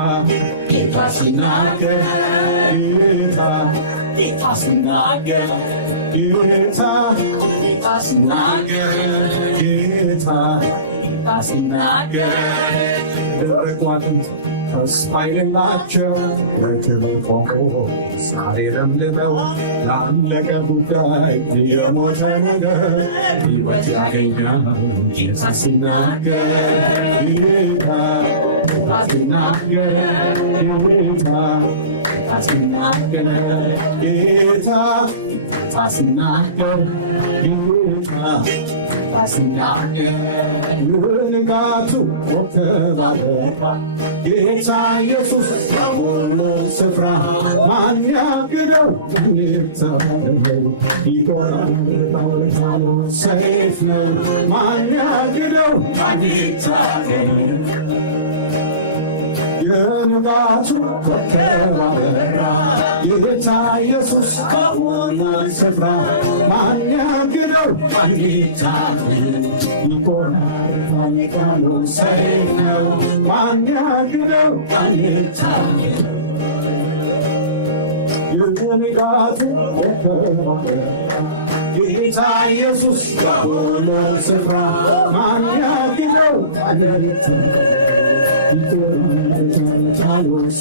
ሲናገር ጌታ ሲናገር ጌታ ሲናገር ጌታ ሲናገር ደረቋትን ተስፋ የሌላቸው በክብር ቆሞ ዛሬ ለምልመው ላለቀ ጉዳይ የሞተ ነገር ሕይወት ያገኛል ጌታ ሲናገር ጌታ ሲናገር ጌታ ሲናገር ጌታ ሲናገር ጌታ ሲናገር ንጋቱ ኮከብ አበራ ጌታ ኢየሱስ በሁሉ ስፍራ ማን ያግደው ይታረው ይቆራል ሰይፍ ነው ማን ያግደው ይታረው የንጋቱ ኮከብ አበራ ጌታ ኢየሱስ በሁሉ ስፍራ ማን ያግደው ይቆራል ሰይፍ ነው ማን ያግደው የንጋቱ ኮከብ አበራ ጌታ ኢየሱስ በሁሉ ስፍራ ማን ያግደው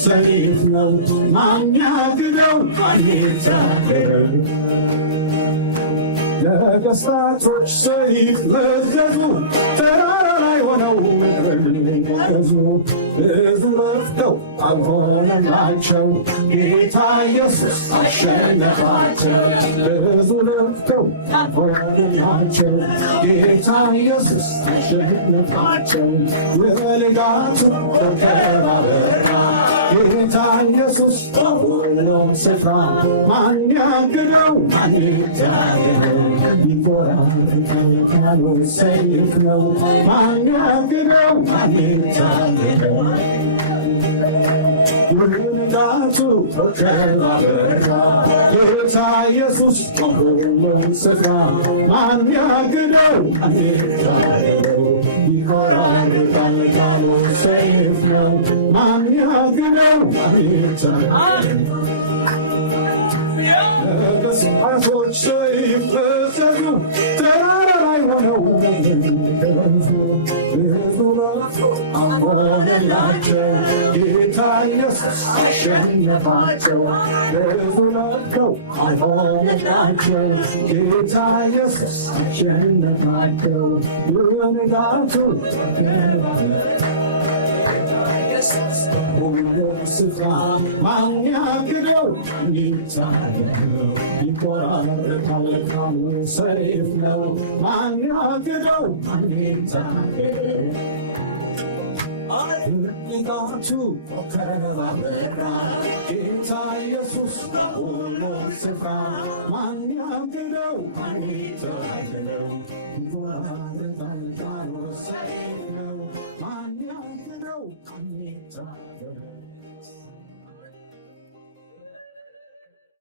ሰይፍ ነው ማን ያግደው ነገሥታቶች ሰይፍ መዘዙ ተራራ ላይ ሆነው ምድርን ገዙ ብዙ ለፍተው አልሆነላቸው ጌታ ኢየሱስ አሸነፋቸው ብዙ ለፍተው አልሆነላቸው ጌታ ኢየሱስ አሸነፋቸው የንጋቱ ኮከብ አበራ ጌታ ኢየሱስ በሁሉም ስፍራ ማን ያግደው ይቆራል ሰይፍ ነው ማን ያግደው የንጋቱ ኮከብ አበራ ጌታ ኢየሱስ በሁሉም ስፍራ ማን ያግደው ይቆራል ሰይፍ ነው ማን ያግደው ነገሥታቶች ሰይፍ መዘዙ ተራራ ላይ ሆነው ብዙ ለፍተው አልሆነላቸው ጌታ ኢየሱስ አሸነፋቸው ብዙ ለፍተው አልሆነላቸው ጌታ ኢየሱስ አሸነፋቸው የንጋቱ ሁሉም ስፍራ ማን ያግደው ይቆራረጣል ሰይፍ ነው ማን ያግደው ንጋቱ ኮከብ አበራ ጌታ ኢየሱስ በሁሉም ስፍራ ማን ያግደው